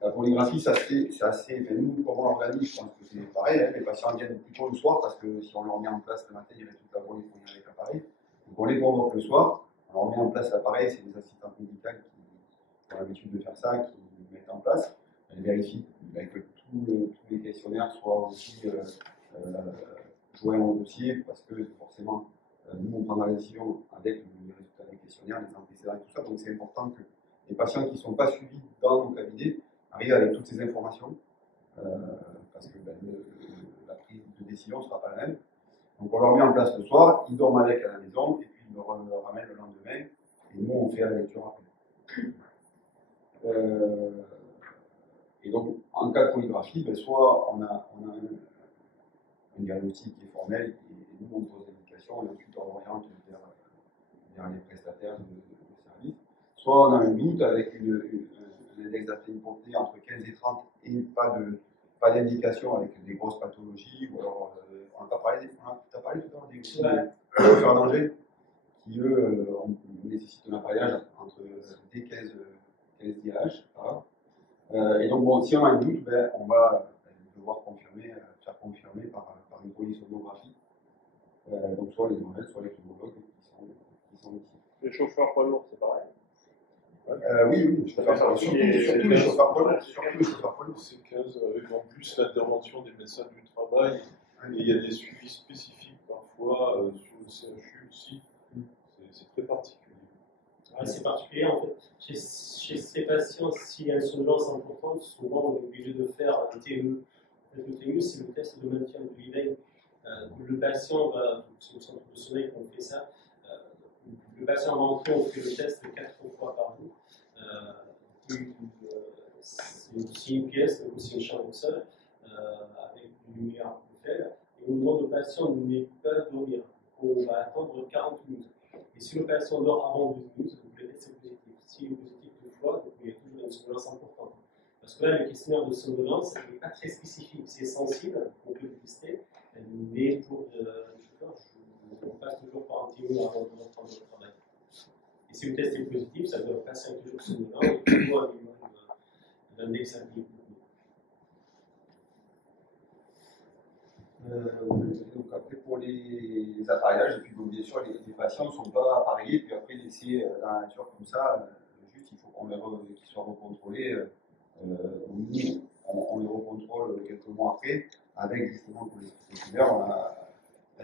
La polygraphie, c'est assez. Nous, comment on l'organise, je pense que c'est pareil. Les patients viennent plutôt le soir parce que si on leur met en place le matin, il reste toute la journée pour venir avec l'appareil. Donc on les convoque le soir, on leur met en place l'appareil, c'est des assistantes médicales qui ont l'habitude de faire ça, qui le mettent en place. Elles vérifient que tous les questionnaires soient aussi joints au dossier parce que forcément, nous, on prend la décision avec les résultats des questionnaires, les antécédents et tout ça. Donc, c'est important que les patients qui ne sont pas suivis dans nos cabinets arrivent avec toutes ces informations parce que la prise de décision ne sera pas la même. Donc, on leur met en place le soir, ils dorment avec à la maison et puis ils le ramènent le lendemain et nous, on fait la lecture après. Et donc, en cas de polygraphie, soit on a un diagnostic qui est formel et nous, on pose l'indication et ensuite on oriente vers les prestataires de services. Soit on a un doute avec un index d'apnée hypopnée entre 15 et 30 et pas d'indication avec des grosses pathologies ou alors, on t'a parlé tout à l'heure des danger qui eux nécessitent un appareillage entre des 15 DH. Voilà. Et donc, bon, si on a un doute, ben, on va devoir faire confirmer par une polysomnographie. Donc, soit les neurologues, soit les pneumologues qui sont ici. Les chauffeurs poids lourds, c'est pareil. Oui, surtout les chauffeurs poids lourds. C'est 15 avec en plus l'intervention des médecins du travail. Et il y a des suivis spécifiques parfois sur le CHU aussi. C'est très particulier. Ouais, c'est particulier en fait. Chez ces patients, s'il y a une somnolence importante, souvent on est obligé de faire un TME. En fait, le TME, c'est le test de maintien de l'éveil. Le patient va, c'est au centre de sommeil qu'on fait ça, le patient va entrer, on fait le test 4 fois par jour. C'est une pièce, donc c'est une chambre au sol, avec une lumière faible, et on demande au patient de ne pas dormir. On va attendre 40 minutes. Et si le patient dort avant 12 minutes, vous le test est positif. S'il est positif 2 fois, donc il y a toujours une somnolence importante. Parce que là, le questionnaire de somnolence n'est pas très spécifique, c'est sensible, on peut le tester, mais pour on passe toujours par un TME avant de reprendre le travail. Et si le test est positif, ça doit passer un toujours somnolent et toujours un minimum d'index actif. Donc après pour les appareillages, et puis donc bien sûr les patients ne sont pas appareillés, puis après laissés dans la nature comme ça, juste il faut qu'ils soient recontrôlés. Nous, on les recontrôle quelques mois après, avec justement pour les spécialistes,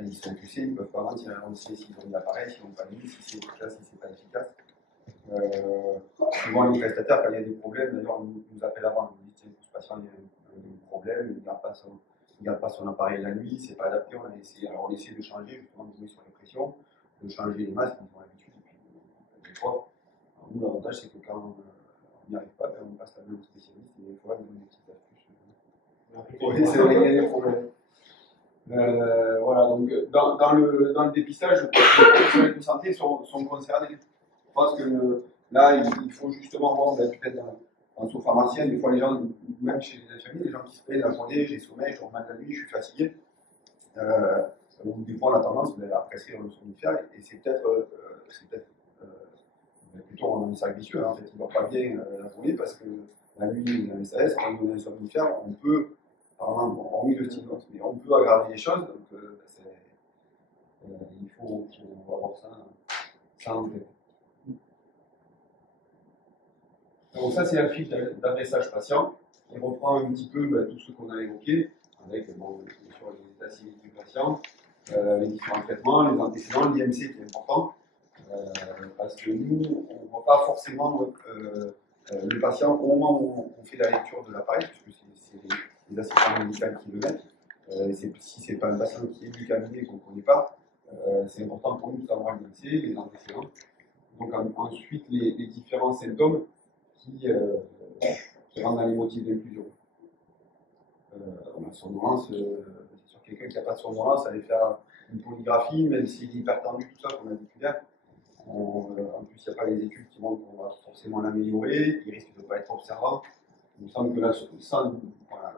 ils sont QC, ils ne peuvent pas mentir, on sait s'ils ont mis l'appareil, s'ils n'ont pas mis, si c'est efficace, si c'est pas efficace. Souvent les prestataires, quand il y a des problèmes, d'ailleurs nous appellent avant, ils nous disent tiens, ce patient il y a un problème, il ne garde pas son appareil la nuit, c'est pas adapté, on essaie de changer, justement de jouer sur les pressions, de changer les masques, ils ont l'habitude, et puis des fois, nous l'avantage c'est que quand on n'y arrive pas, on passe à un spécialiste et des fois ils donnent des petites astuces pour essayer de régler les problèmes. Voilà, donc dans le dépistage, les professionnels de santé sont concernés. Je pense que là, il faut justement voir, peut-être en sous-pharmacien, des fois les gens, même chez les familles, les gens qui se plaignent la journée, j'ai sommeil, je mal la nuit, je suis fatigué. Donc des fois on a tendance à prescrire le somnifère et c'est peut-être plutôt un cercle vicieux. En fait, il ne va pas bien la journée parce que la nuit, il a un SAS, on donne un somnifère, on peut. Hormis le stimulus, mais on peut aggraver les choses, donc il faut avoir ça en tête. Donc ça c'est la fiche d'adressage patient. On reprend un petit peu tout ce qu'on a évoqué, avec bien sûr les états civils du patient, les différents traitements, les antécédents, l'IMC qui est important, parce que nous, on ne voit pas forcément le patient au moment où on fait la lecture de l'appareil, puisque c'est les assistants médicaux qui le mettent. Si ce n'est pas un patient qui est du cabinet qu'on ne connaît pas, c'est important pour nous de savoir l'IMC, les antécédents. Donc ensuite, les différents symptômes qui rentrent dans les motifs d'inclusion. La somnolence, c'est sûr quelqu'un qui n'a pas de somnolence, aller faire une polygraphie, même s'il est hypertendu, tout ça, comme habituel. En plus, il n'y a pas les études qui montrent qu'on va forcément l'améliorer, il risque de ne pas être observant. Il me semble que la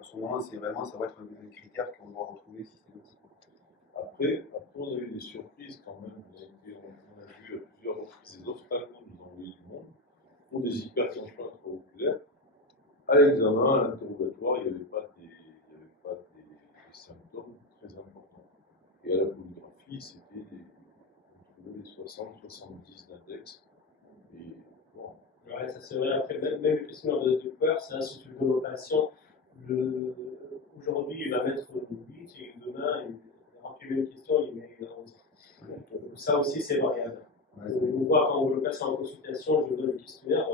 somnolence, c'est vraiment, ça va être un critère qu'on doit retrouver systématiquement. Après, on a eu des surprises quand même. On a vu à plusieurs reprises des ophtalmos nous envoyer du monde pour des hypertensions intraoculaires. À l'examen, à l'interrogatoire, il n'y avait pas des symptômes très importants. Et à la polygraphie, c'était on trouvait les 60-70 d'index. Et bon. Ouais, ça c'est vrai. Après, même le questionnaire de peur, c'est un surtout de nos patients. Aujourd'hui, il va mettre 8 et demain, il remplit une question, il met 11. Ça aussi, c'est variable. On voit quand je le passe en consultation, je lui donne le questionnaire,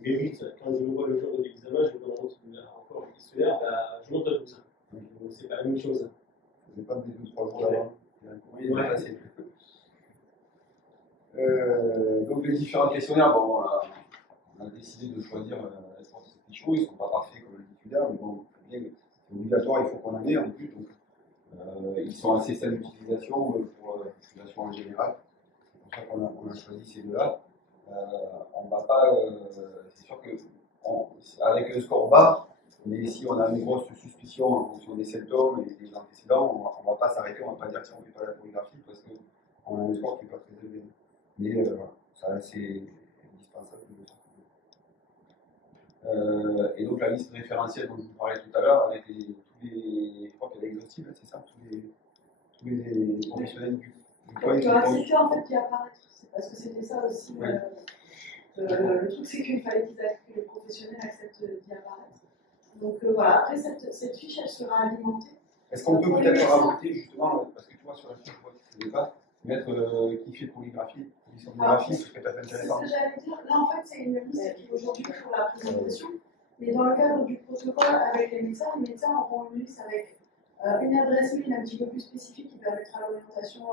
mais 8. Quand je le vois le jour de l'examen, je lui donne encore le questionnaire, je monte à 12. Donc, c'est pas la même chose. Ce n'est pas des 2-3 jours d'avant. Il est passé. Donc, les différents questionnaires, bon, on a décidé de choisir les sportifs chauds, ils ne sont pas parfaits comme le titulaire, mais bon, c'est obligatoire, il faut qu'on en ait en plus. Donc, ils sont assez simples d'utilisation pour l'utilisation en général. C'est pour ça qu'on a choisi ces deux-là. On ne va pas. C'est sûr qu'avec un score bas, mais si on a une grosse suspicion en fonction des symptômes et des antécédents, on ne va pas s'arrêter, on ne va pas dire tiens, on ne fait pas la polygraphie parce qu'on a un score qui n'est pas très élevé. Mais voilà, ça c'est indispensable de le faire. Et donc la liste référentielle dont je vous parlais tout à l'heure, avec tous les, je crois qu'elle est exhaustive, c'est ça, tous les professionnels du coin Tu auras accepté en fait d'y apparaître, c'est parce que c'était ça aussi. Ouais. Le truc, c'est qu'il fallait que les professionnels acceptent d'y apparaître. Donc voilà, après cette fiche, elle sera alimentée. Est-ce qu'on peut peut-être rajouter justement, parce que tu vois sur la fiche, je vois que tu ne sais pas, mettre qui fait polygraphie, polygraphie, ce serait peut-être C'est ce intéressant. que j'allais dire. Là, en fait, c'est une liste qui est aujourd'hui pour la présentation. Mais dans le cadre du protocole avec les médecins auront une liste avec une adresse mail un petit peu plus spécifique qui permettra l'orientation,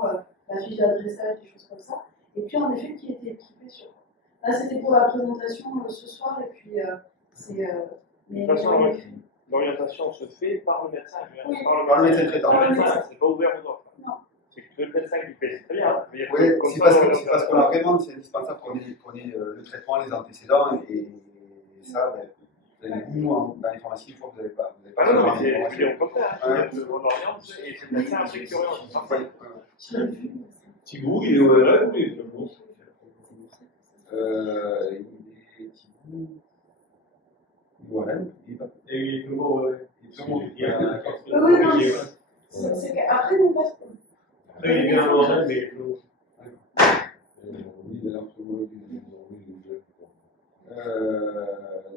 la fiche d'adressage, des choses comme ça. Et puis, en effet, qui était équipé sur. Là, c'était pour la présentation ce soir. Et puis, c'est. De toute façon, l'orientation se fait par le médecin. Oui. Par le médecin traitant. Par le médecin, c'est pas ouvert aux autres. Non. C'est que le médecin qui fait, c'est très bien. Oui, c'est parce qu'on a vraiment, c'est indispensable qu'on ait le traitement, les antécédents, et ça, ben, nous, dans les pharmacies, une fois que vous n'avez pas Ah non, mais c'est d'informations. au contraire. On oriente et c'est le médecin après qui oriente. Thibaut, il est au RM ou il est Fleuron? Il est Thibaut. Il est au RM, il est pas. Et il est Fleuron, ouais. Il y a un Oui, non, c'est qu'après, on passe. Après, il est bien en RN, mais il est Fleuron. Oui, il est un peu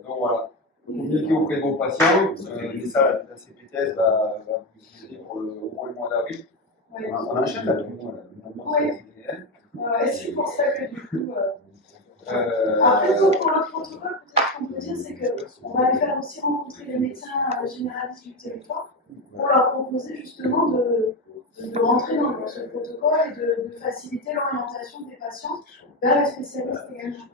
Donc voilà, communiquer auprès de vos patients, et ça, la CPTS va vous aider pour au moins le mois d'avril. Oui. On enchaîne là, tout le monde. C'est pour ça que du coup. Après, pour le protocole, peut-être qu'on peut dire, c'est qu'on va les faire aussi rencontrer les médecins généralistes du territoire pour leur proposer justement de rentrer dans ce protocole et de faciliter l'orientation des patients vers les spécialistes également.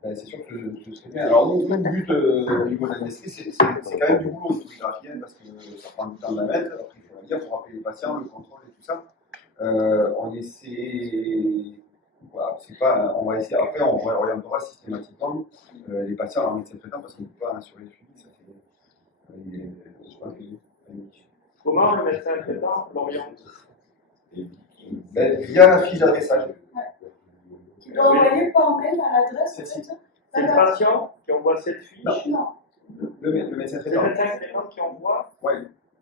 C'est sûr que ce serait bien. Alors, nous, le but au niveau de l'industrie, c'est quand même du boulot de photographie, parce que ça prend du temps de la mettre. Après, il faut la dire, il faut rappeler les patients, le contrôle et tout ça. On essaie. Voilà, c'est pas, on va essayer. Après, on orientera systématiquement les patients à leur médecin traitant parce qu'on ne peut pas assurer le suivi. Ça, je pense que Comment le médecin traitant l'oriente? via la fiche d'adressage. Tu dois envoyer par mail à l'adresse. C'est le patient qui envoie cette fiche. Non. Le médecin C'est le traitant. médecin traitant qui envoie. Oui.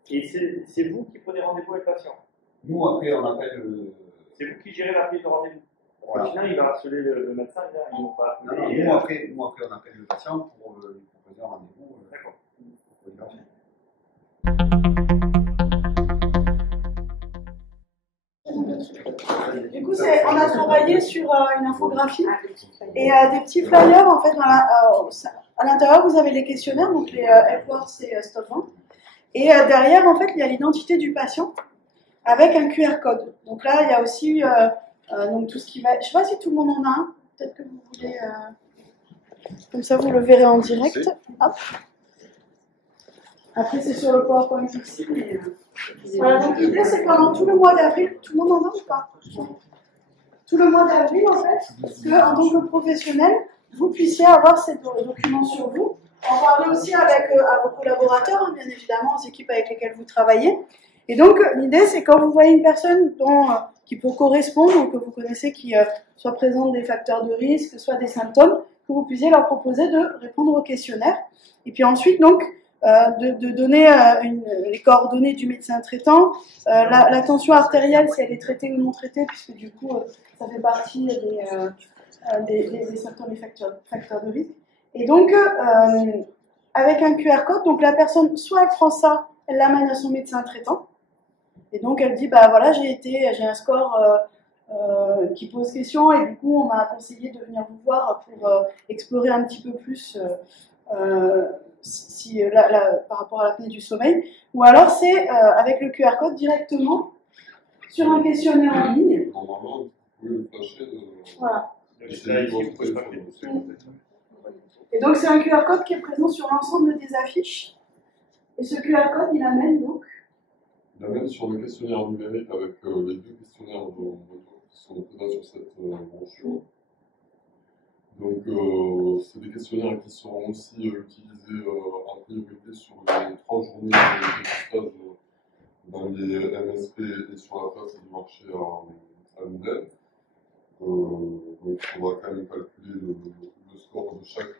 Et c'est vous qui prenez rendez-vous avec le patient. Nous, après, on appelle. C'est vous qui gérez la prise de rendez-vous. Voilà. Sinon, il va harceler le médecin. Ils vont pas. Non, nous, après, on appelle le patient pour lui proposer un rendez-vous. D'accord. Du coup, on a travaillé sur une infographie et des petits flyers. En fait, à l'intérieur, vous avez les questionnaires, donc les Epworth et Stoltman. Et derrière, en fait, il y a l'identité du patient avec un QR code. Donc là, il y a aussi donc tout ce qui va. Je ne sais pas si tout le monde en a un. Peut-être que vous voulez. Comme ça, vous le verrez en direct. Hop. Après, c'est sur le PowerPoint ici. Mais, voilà, donc l'idée, c'est que pendant tout le mois d'avril, tout le monde en a ou pas? Tout le mois d'avril, en fait, qu'en tant que professionnel, vous puissiez avoir ces documents sur vous. En parler aussi avec à vos collaborateurs, hein, bien évidemment, aux équipes avec lesquelles vous travaillez. Et donc, l'idée, c'est quand vous voyez une personne qui peut correspondre ou que vous connaissez qui soit présente des facteurs de risque, soit des symptômes, que vous puissiez leur proposer de répondre au questionnaire. Et puis ensuite, donc, de donner les coordonnées du médecin traitant, la tension artérielle, si elle est traitée ou non traitée, puisque du coup, ça fait partie des symptômes et facteurs de risque. Et donc, avec un QR code, donc la personne, soit elle prend ça, elle l'amène à son médecin traitant, et donc elle dit, bah voilà, j'ai un score qui pose question, et du coup, on m'a conseillé de venir vous voir pour explorer un petit peu plus par rapport à l'apnée du sommeil, ou alors c'est avec le QR code directement sur un questionnaire en ligne. Normalement, vous pouvez le flasher. Voilà. De... Et donc c'est un QR code qui est présent sur l'ensemble des affiches. Et ce QR code, il amène donc. Il amène sur le questionnaire numérique avec les deux questionnaires qui sont présents sur cette brochure. Donc, c'est des questionnaires qui seront aussi utilisés en priorité sur les 3 journées de dépistage dans les MSP et sur la place du marché à Lundel. Donc il faudra quand même calculer le score de chaque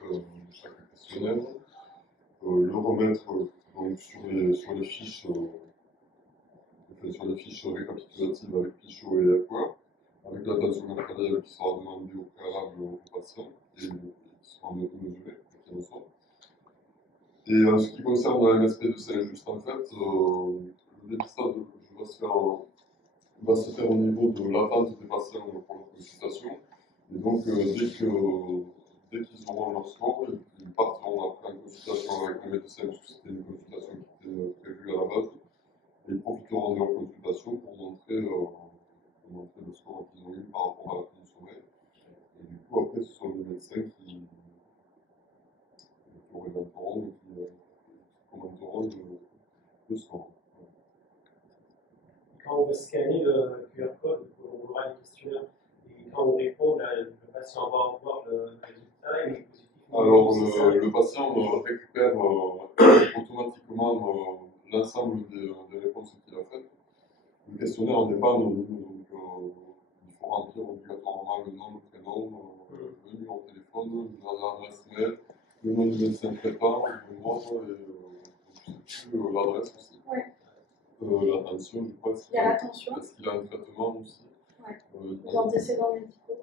questionnaire, le remettre donc, sur les fiches récapitulatives avec Pichot et Aqua, avec l'attention matérielle qui sera demandée au préalable aux patients et qui sera mesurée, qui en sort. Et en ce qui concerne la MSP de Saint-Just, en fait, le dépistage va se faire au niveau de l'attente des patients pour leur consultation. Et donc, dès qu'ils auront leur score, ils partiront après en consultation avec le médecin, parce que c'était une consultation qui était prévue à la base. Et ils profiteront de leur consultation pour montrer le score qu'ils ont eu par rapport à la fin du sommeil. Et du coup, après, ce sont les médecins qui orienteront et qui commenteront le score. Quand on va scanner le QR code, on aura les questionnaires. Et quand on répond, le patient va voir le résultat et il est positif. Alors, le patient récupère automatiquement l'ensemble des réponses qu'il a faites. Le questionnaire n'est pas anonyme, donc il faut remplir obligatoirement le nom, le prénom, le numéro de téléphone, l'adresse mail, le nom du médecin traitant, le nom et l'adresse aussi. Ouais. L'attention, je crois. Il y a l'attention. Est-ce qu'il a un traitement aussi? Ouais. Les antécédents médicaux.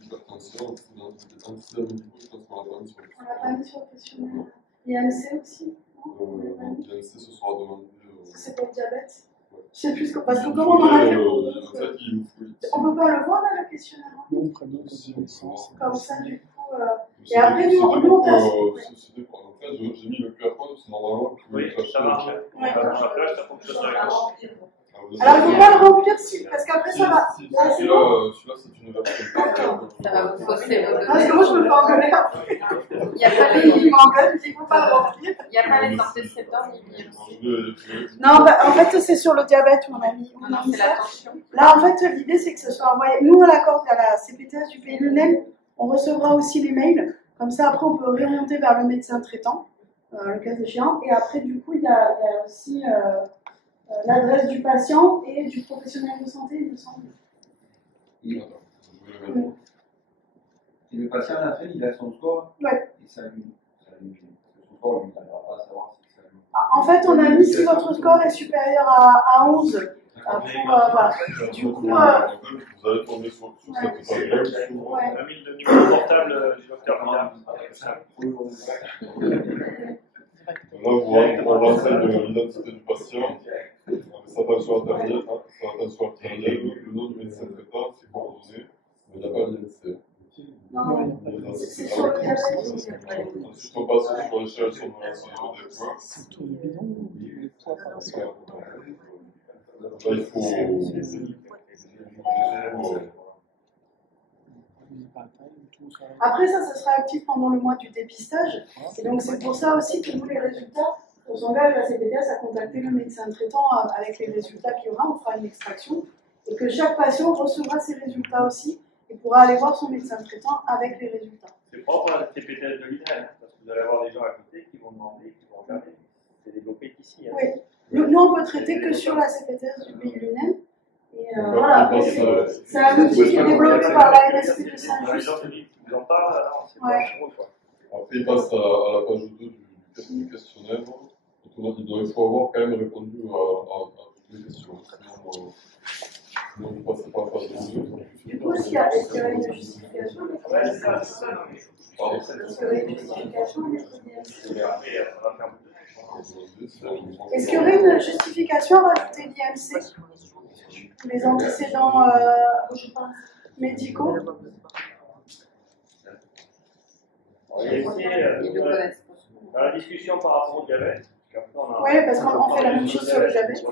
Hypertension, antécédents médicaux, je pense qu'on l'a pas mis sur le questionnaire. On l'a pas mis sur le questionnaire. IMC aussi, non? IMC, ce sera demandé. C'est pour le diabète. Ouais. Je sais plus parce que comment on en a fait pour en fait, on peut pas le voir là, le questionnaire. Nom, prénom, date de naissance. Comme ça, du coup. Et après, nous, on passe. En fait, j'ai mis le QR code, c'est normalement que vous Oui, ça marche. Ouais. Ça fonctionne avec Alors, il ne faut pas le remplir parce qu'après, ça va. Là, c'est bon. Celui-là, c'est une version. Ça va vous fausser vos Parce que données. moi, je me fais engueuler après. Il n'y a pas Il m'engueule, il dit, il ne faut pas le remplir. Il y a pas les antécédents ni les. Non, bah, en fait, c'est sur le diabète où on a mis, Non, c'est ça. l'attention. Là, en fait, l'idée, c'est que ce soit envoyé. Nous, on l'accorde à la CPTS du Pays Lunel. On recevra aussi les mails. Comme ça, après, on peut réorienter vers le médecin traitant, le cas échéant. Et après, du coup, il y a aussi l'adresse du patient et du professionnel de santé, il me semble. Et le patient, à la fin, il a son score. Ouais. Et ça lui. Son score, lui, il n'arrivera pas à savoir si ça lui. En fait, on a mis si votre score est supérieur à 11. Voilà. Du coup, vous allez tomber sur cette page-là. On a mis le numéro portable du docteur Vidal. Là, on renseigne l'identité du patient, sa attention artérielle, le nom du médecin traitant, ses coordonnées, mais il n'y a pas d'INC. non, c'est sur le diabète. Ensuite, on passe sur l'échelle sur des points. C'est tout le bidon ou ça Parce que, là, il faut. Après, ça sera actif pendant le mois du dépistage. Et donc, c'est pour ça aussi que nous, les résultats, on s'engage la CPTS à contacter le médecin traitant avec les résultats qu'il y aura. On fera une extraction. Et que chaque patient recevra ses résultats aussi et pourra aller voir son médecin traitant avec les résultats. C'est propre à la CPTS de l'INEL, parce que vous allez avoir des gens à côté qui vont demander, qui vont regarder. C'est développé ici. Hein. Oui. Nous, on peut traiter que sur la CPTS du Pays Lunel. Et voilà, c'est un outil qui est développé par la MSP de Les Saint-Just. gens vous en parlent, alors c'est pas chaud, quoi. Après, il passe à la page 2 du questionnaire. Il faut avoir quand même répondu à toutes les questions. Sinon, vous ne passez pas à la page 2. Du coup, est-ce qu'il y a une justification Pardon. Est-ce qu'il y aurait une justification Est-ce qu'il y aurait une justification à rajouter l'IMC les antécédents médicaux? Ils le connaissent pas. Dans la discussion par rapport au diabète, Oui, parce qu'on fait la même chose sur le diabète.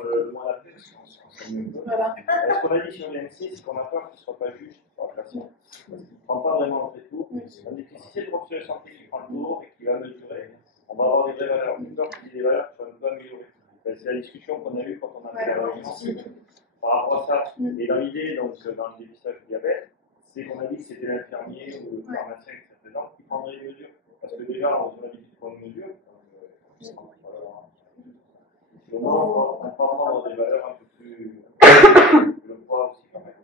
Voilà. Ce qu'on a dit sur l'IMC, c'est qu'on a peur qu'il ne soit pas juste pour la patient. Il ne prend pas vraiment le tour. On dit que si c'est le professionnel de santé qui prend le tour et qui va mesurer, on va avoir des vraies valeurs. Une peur qu'il y ait des valeurs qui soient un peu améliorées. C'est la discussion qu'on a eue quand on a fait la réunion. Par rapport à ça, et dans l'idée, donc, dans le dépistage du diabète, c'est qu'on a dit que c'était l'infirmier ou le pharmacien qui serait présent qui prendrait les mesures. Parce que déjà, on a l'habitude de prendre une mesure. Au moins, on peut prendre des valeurs un peu plus. Je le crois aussi quand même.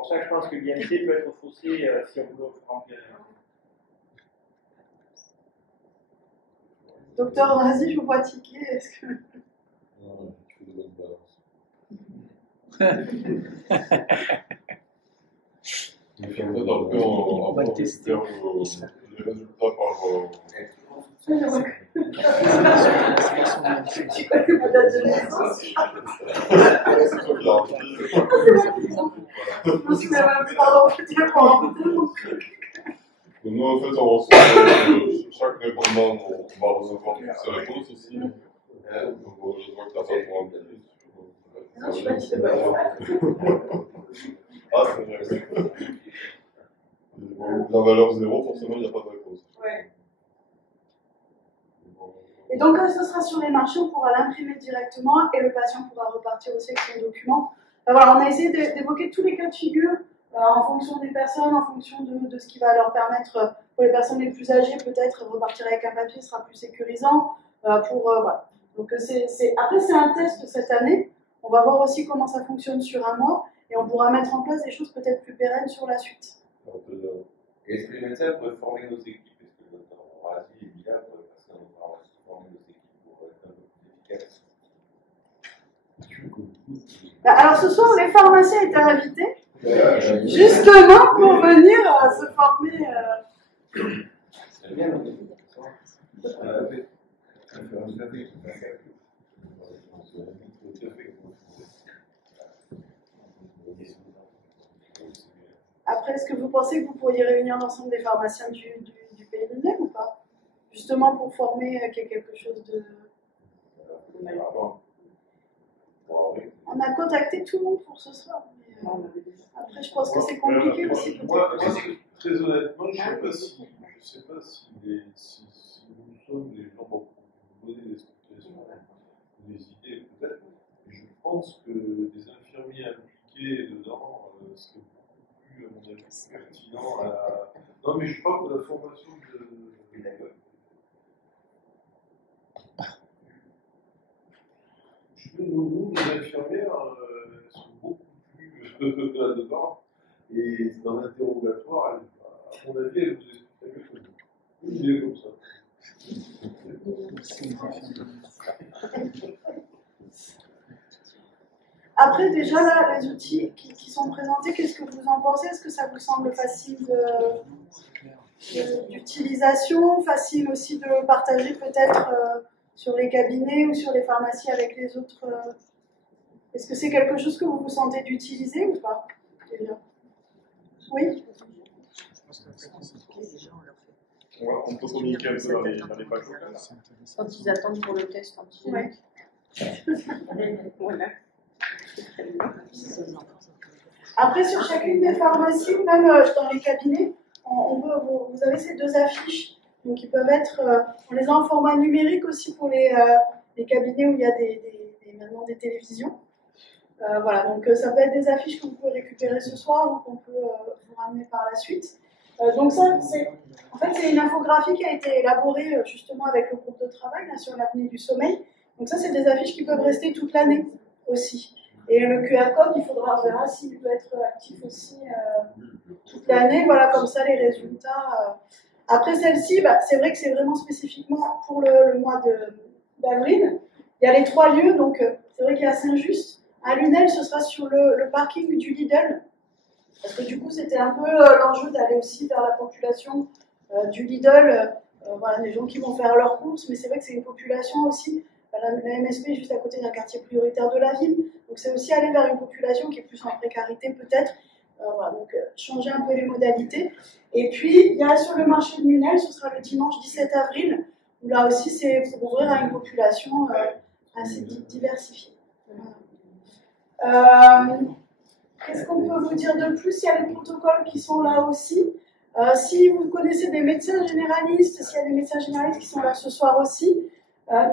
pour ça que je pense que l'IMT peut être faussé si on veut remplir. Docteur Razi, je vous vois tiquer. Est-ce que... Non, je fais de bonnes balances. Donc, en fait, après, On va le tester. faire les résultats par. Je connais ma date de naissance. Je me suis même pas rencontré pendant Nous, en fait, on reçoit chaque répondant, on va recevoir toutes ses réponses aussi. Donc, je vois que la femme pour remplir. Non, je sais pas qui c'est pas. Ah, c'est vrai. La valeur 0, forcément, il n'y a pas de réponse. Ouais. Et donc, quand ce sera sur les marchés, on pourra l'imprimer directement et le patient pourra repartir aussi avec son document. Voilà, on a essayé d'évoquer tous les cas de figure en fonction des personnes, en fonction de ce qui va leur permettre, pour les personnes les plus âgées, peut-être repartir avec un papier sera plus sécurisant. Voilà. Donc, après, c'est un test cette année. On va voir aussi comment ça fonctionne sur un mois et on pourra mettre en place des choses peut-être plus pérennes sur la suite. Est-ce que les médecins pourraient former nos équipes? Est-ce que le docteur Razi et Mila pourraient passer dans nos pharmacies former nos équipes pour être un peu plus efficaces? Alors ce soir, les pharmaciens étaient invités, justement pour venir se former. C'est bien, Après, est-ce que vous pensez que vous pourriez réunir l'ensemble des pharmaciens du pays de Lunel ou pas? Justement pour former quelque chose de... On a contacté tout le monde pour ce soir. Mais, après, je pense que c'est compliqué aussi peut-être. Très honnêtement, je ne sais pas si nous sommes les gens pour vous donner des explications, des idées peut-être, mais je pense que des infirmiers impliqués dedans serait beaucoup plus, à mon avis, pertinent à... Non, mais je parle de la formation de... Nous, les infirmières, sont beaucoup plus là-dedans, et dans l'interrogatoire, à mon avis, elle vous expliquerait mieux que nous. Une idée comme ça. Après, déjà, là, les outils qui sont présentés, qu'est-ce que vous en pensez? Est-ce que ça vous semble facile d'utilisation, facile aussi de partager peut-être sur les cabinets ou sur les pharmacies avec les autres? Est-ce que c'est quelque chose que vous vous sentez d'utiliser ou pas? Déjà. Oui. On peut communiquer un peu dans les pages locales. Quand ils attendent pour le test un petit peu. Ouais. Voilà. Après, sur chacune des pharmacies, ou même dans les cabinets, vous avez ces deux affiches. Donc, ils peuvent être, on les a en format numérique aussi pour les cabinets où il y a maintenant des télévisions. Voilà, donc ça peut être des affiches que vous pouvez récupérer ce soir ou qu'on peut vous ramener par la suite. Donc ça, c'est une infographie qui a été élaborée justement avec le groupe de travail là, sur l'apnée du sommeil. Donc ça, c'est des affiches qui peuvent rester toute l'année aussi. Et le QR code, on verra s'il peut être actif aussi toute l'année. Voilà, comme ça, les résultats. Après celle-ci, c'est vrai que c'est vraiment spécifiquement pour le mois d'avril. Il y a les 3 lieux, donc c'est vrai qu'il y a Saint-Just. À Lunel, ce sera sur le parking du Lidl. Parce que du coup, c'était un peu l'enjeu d'aller aussi vers la population du Lidl. Voilà, des gens qui vont faire leurs courses, mais c'est vrai que c'est une population aussi. La MSP est juste à côté d'un quartier prioritaire de la ville. Donc c'est aussi aller vers une population qui est plus en précarité peut-être. Voilà, donc changer un peu les modalités. Et puis, il y a sur le marché de Lunel, ce sera le dimanche 17 avril, où là aussi c'est pour ouvrir à une population assez diversifiée. Voilà. Qu'est-ce qu'on peut vous dire de plus? Il y a les protocoles qui sont là aussi. Si vous connaissez des médecins généralistes, s'il y a des médecins généralistes qui sont là ce soir aussi,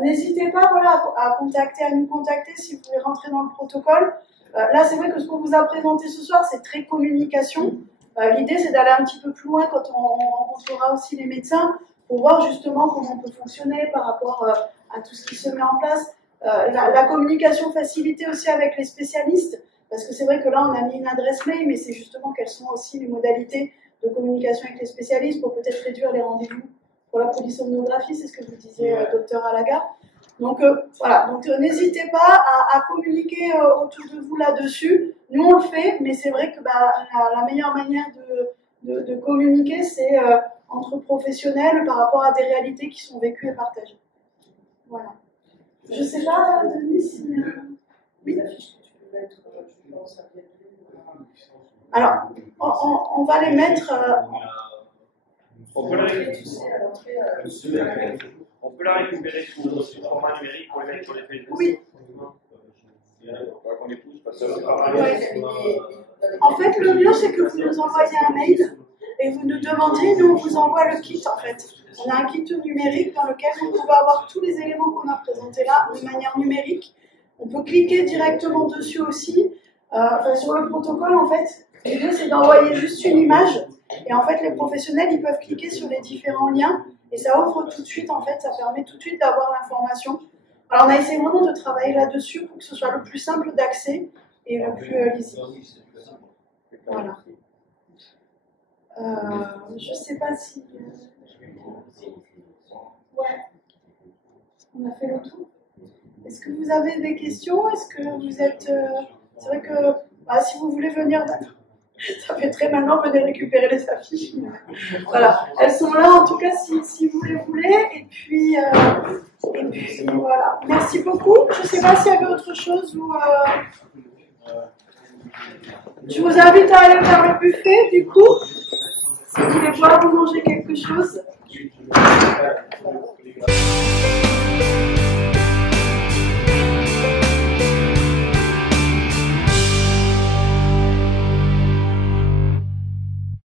n'hésitez pas à nous contacter si vous voulez rentrer dans le protocole. Là, c'est vrai que ce qu'on vous a présenté ce soir, c'est très communication. L'idée, c'est d'aller un petit peu plus loin quand on rencontrera aussi les médecins pour voir justement comment on peut fonctionner par rapport à tout ce qui se met en place. La communication facilitée aussi avec les spécialistes. parce que c'est vrai que là, on a mis une adresse mail, mais c'est justement quelles sont aussi les modalités de communication avec les spécialistes pour peut-être réduire les rendez-vous pour la polysomnographie, c'est ce que vous disiez, docteur Alaga. Donc voilà, donc n'hésitez pas à communiquer autour de vous là-dessus. Nous, on le fait, mais c'est vrai que la meilleure manière de communiquer, c'est entre professionnels par rapport à des réalités qui sont vécues et partagées. Voilà. Je sais pas, Denis, si... Oui. Alors, on va les mettre... On peut la récupérer sous format numérique pour les mettre sur les Facebook. Oui. On les pousse parce que en fait, le mieux, c'est que vous nous envoyez un mail et vous nous demandiez, nous, on vous envoie le kit, en fait. On a un kit numérique dans lequel vous pouvez avoir tous les éléments qu'on a présentés là de manière numérique. On peut cliquer directement dessus aussi. Sur le protocole, en fait, l'idée, c'est d'envoyer juste une image. Et en fait, les professionnels, ils peuvent cliquer sur les différents liens. Et ça ouvre tout de suite, en fait, ça permet tout de suite d'avoir l'information. Alors, on a essayé vraiment de travailler là-dessus pour que ce soit le plus simple d'accès et le plus lisible. Voilà. Je ne sais pas si... Ouais. On a fait le tour. Est-ce que vous avez des questions? Est-ce que vous êtes... C'est vrai que si vous voulez venir... Ça fait très maintenant, venez récupérer les affiches. Voilà, elles sont là en tout cas si vous les voulez. Et puis voilà. Merci beaucoup. Je ne sais pas s'il y avait autre chose ou. Je vous invite à aller vers le buffet du coup. Si vous voulez boire ou manger quelque chose.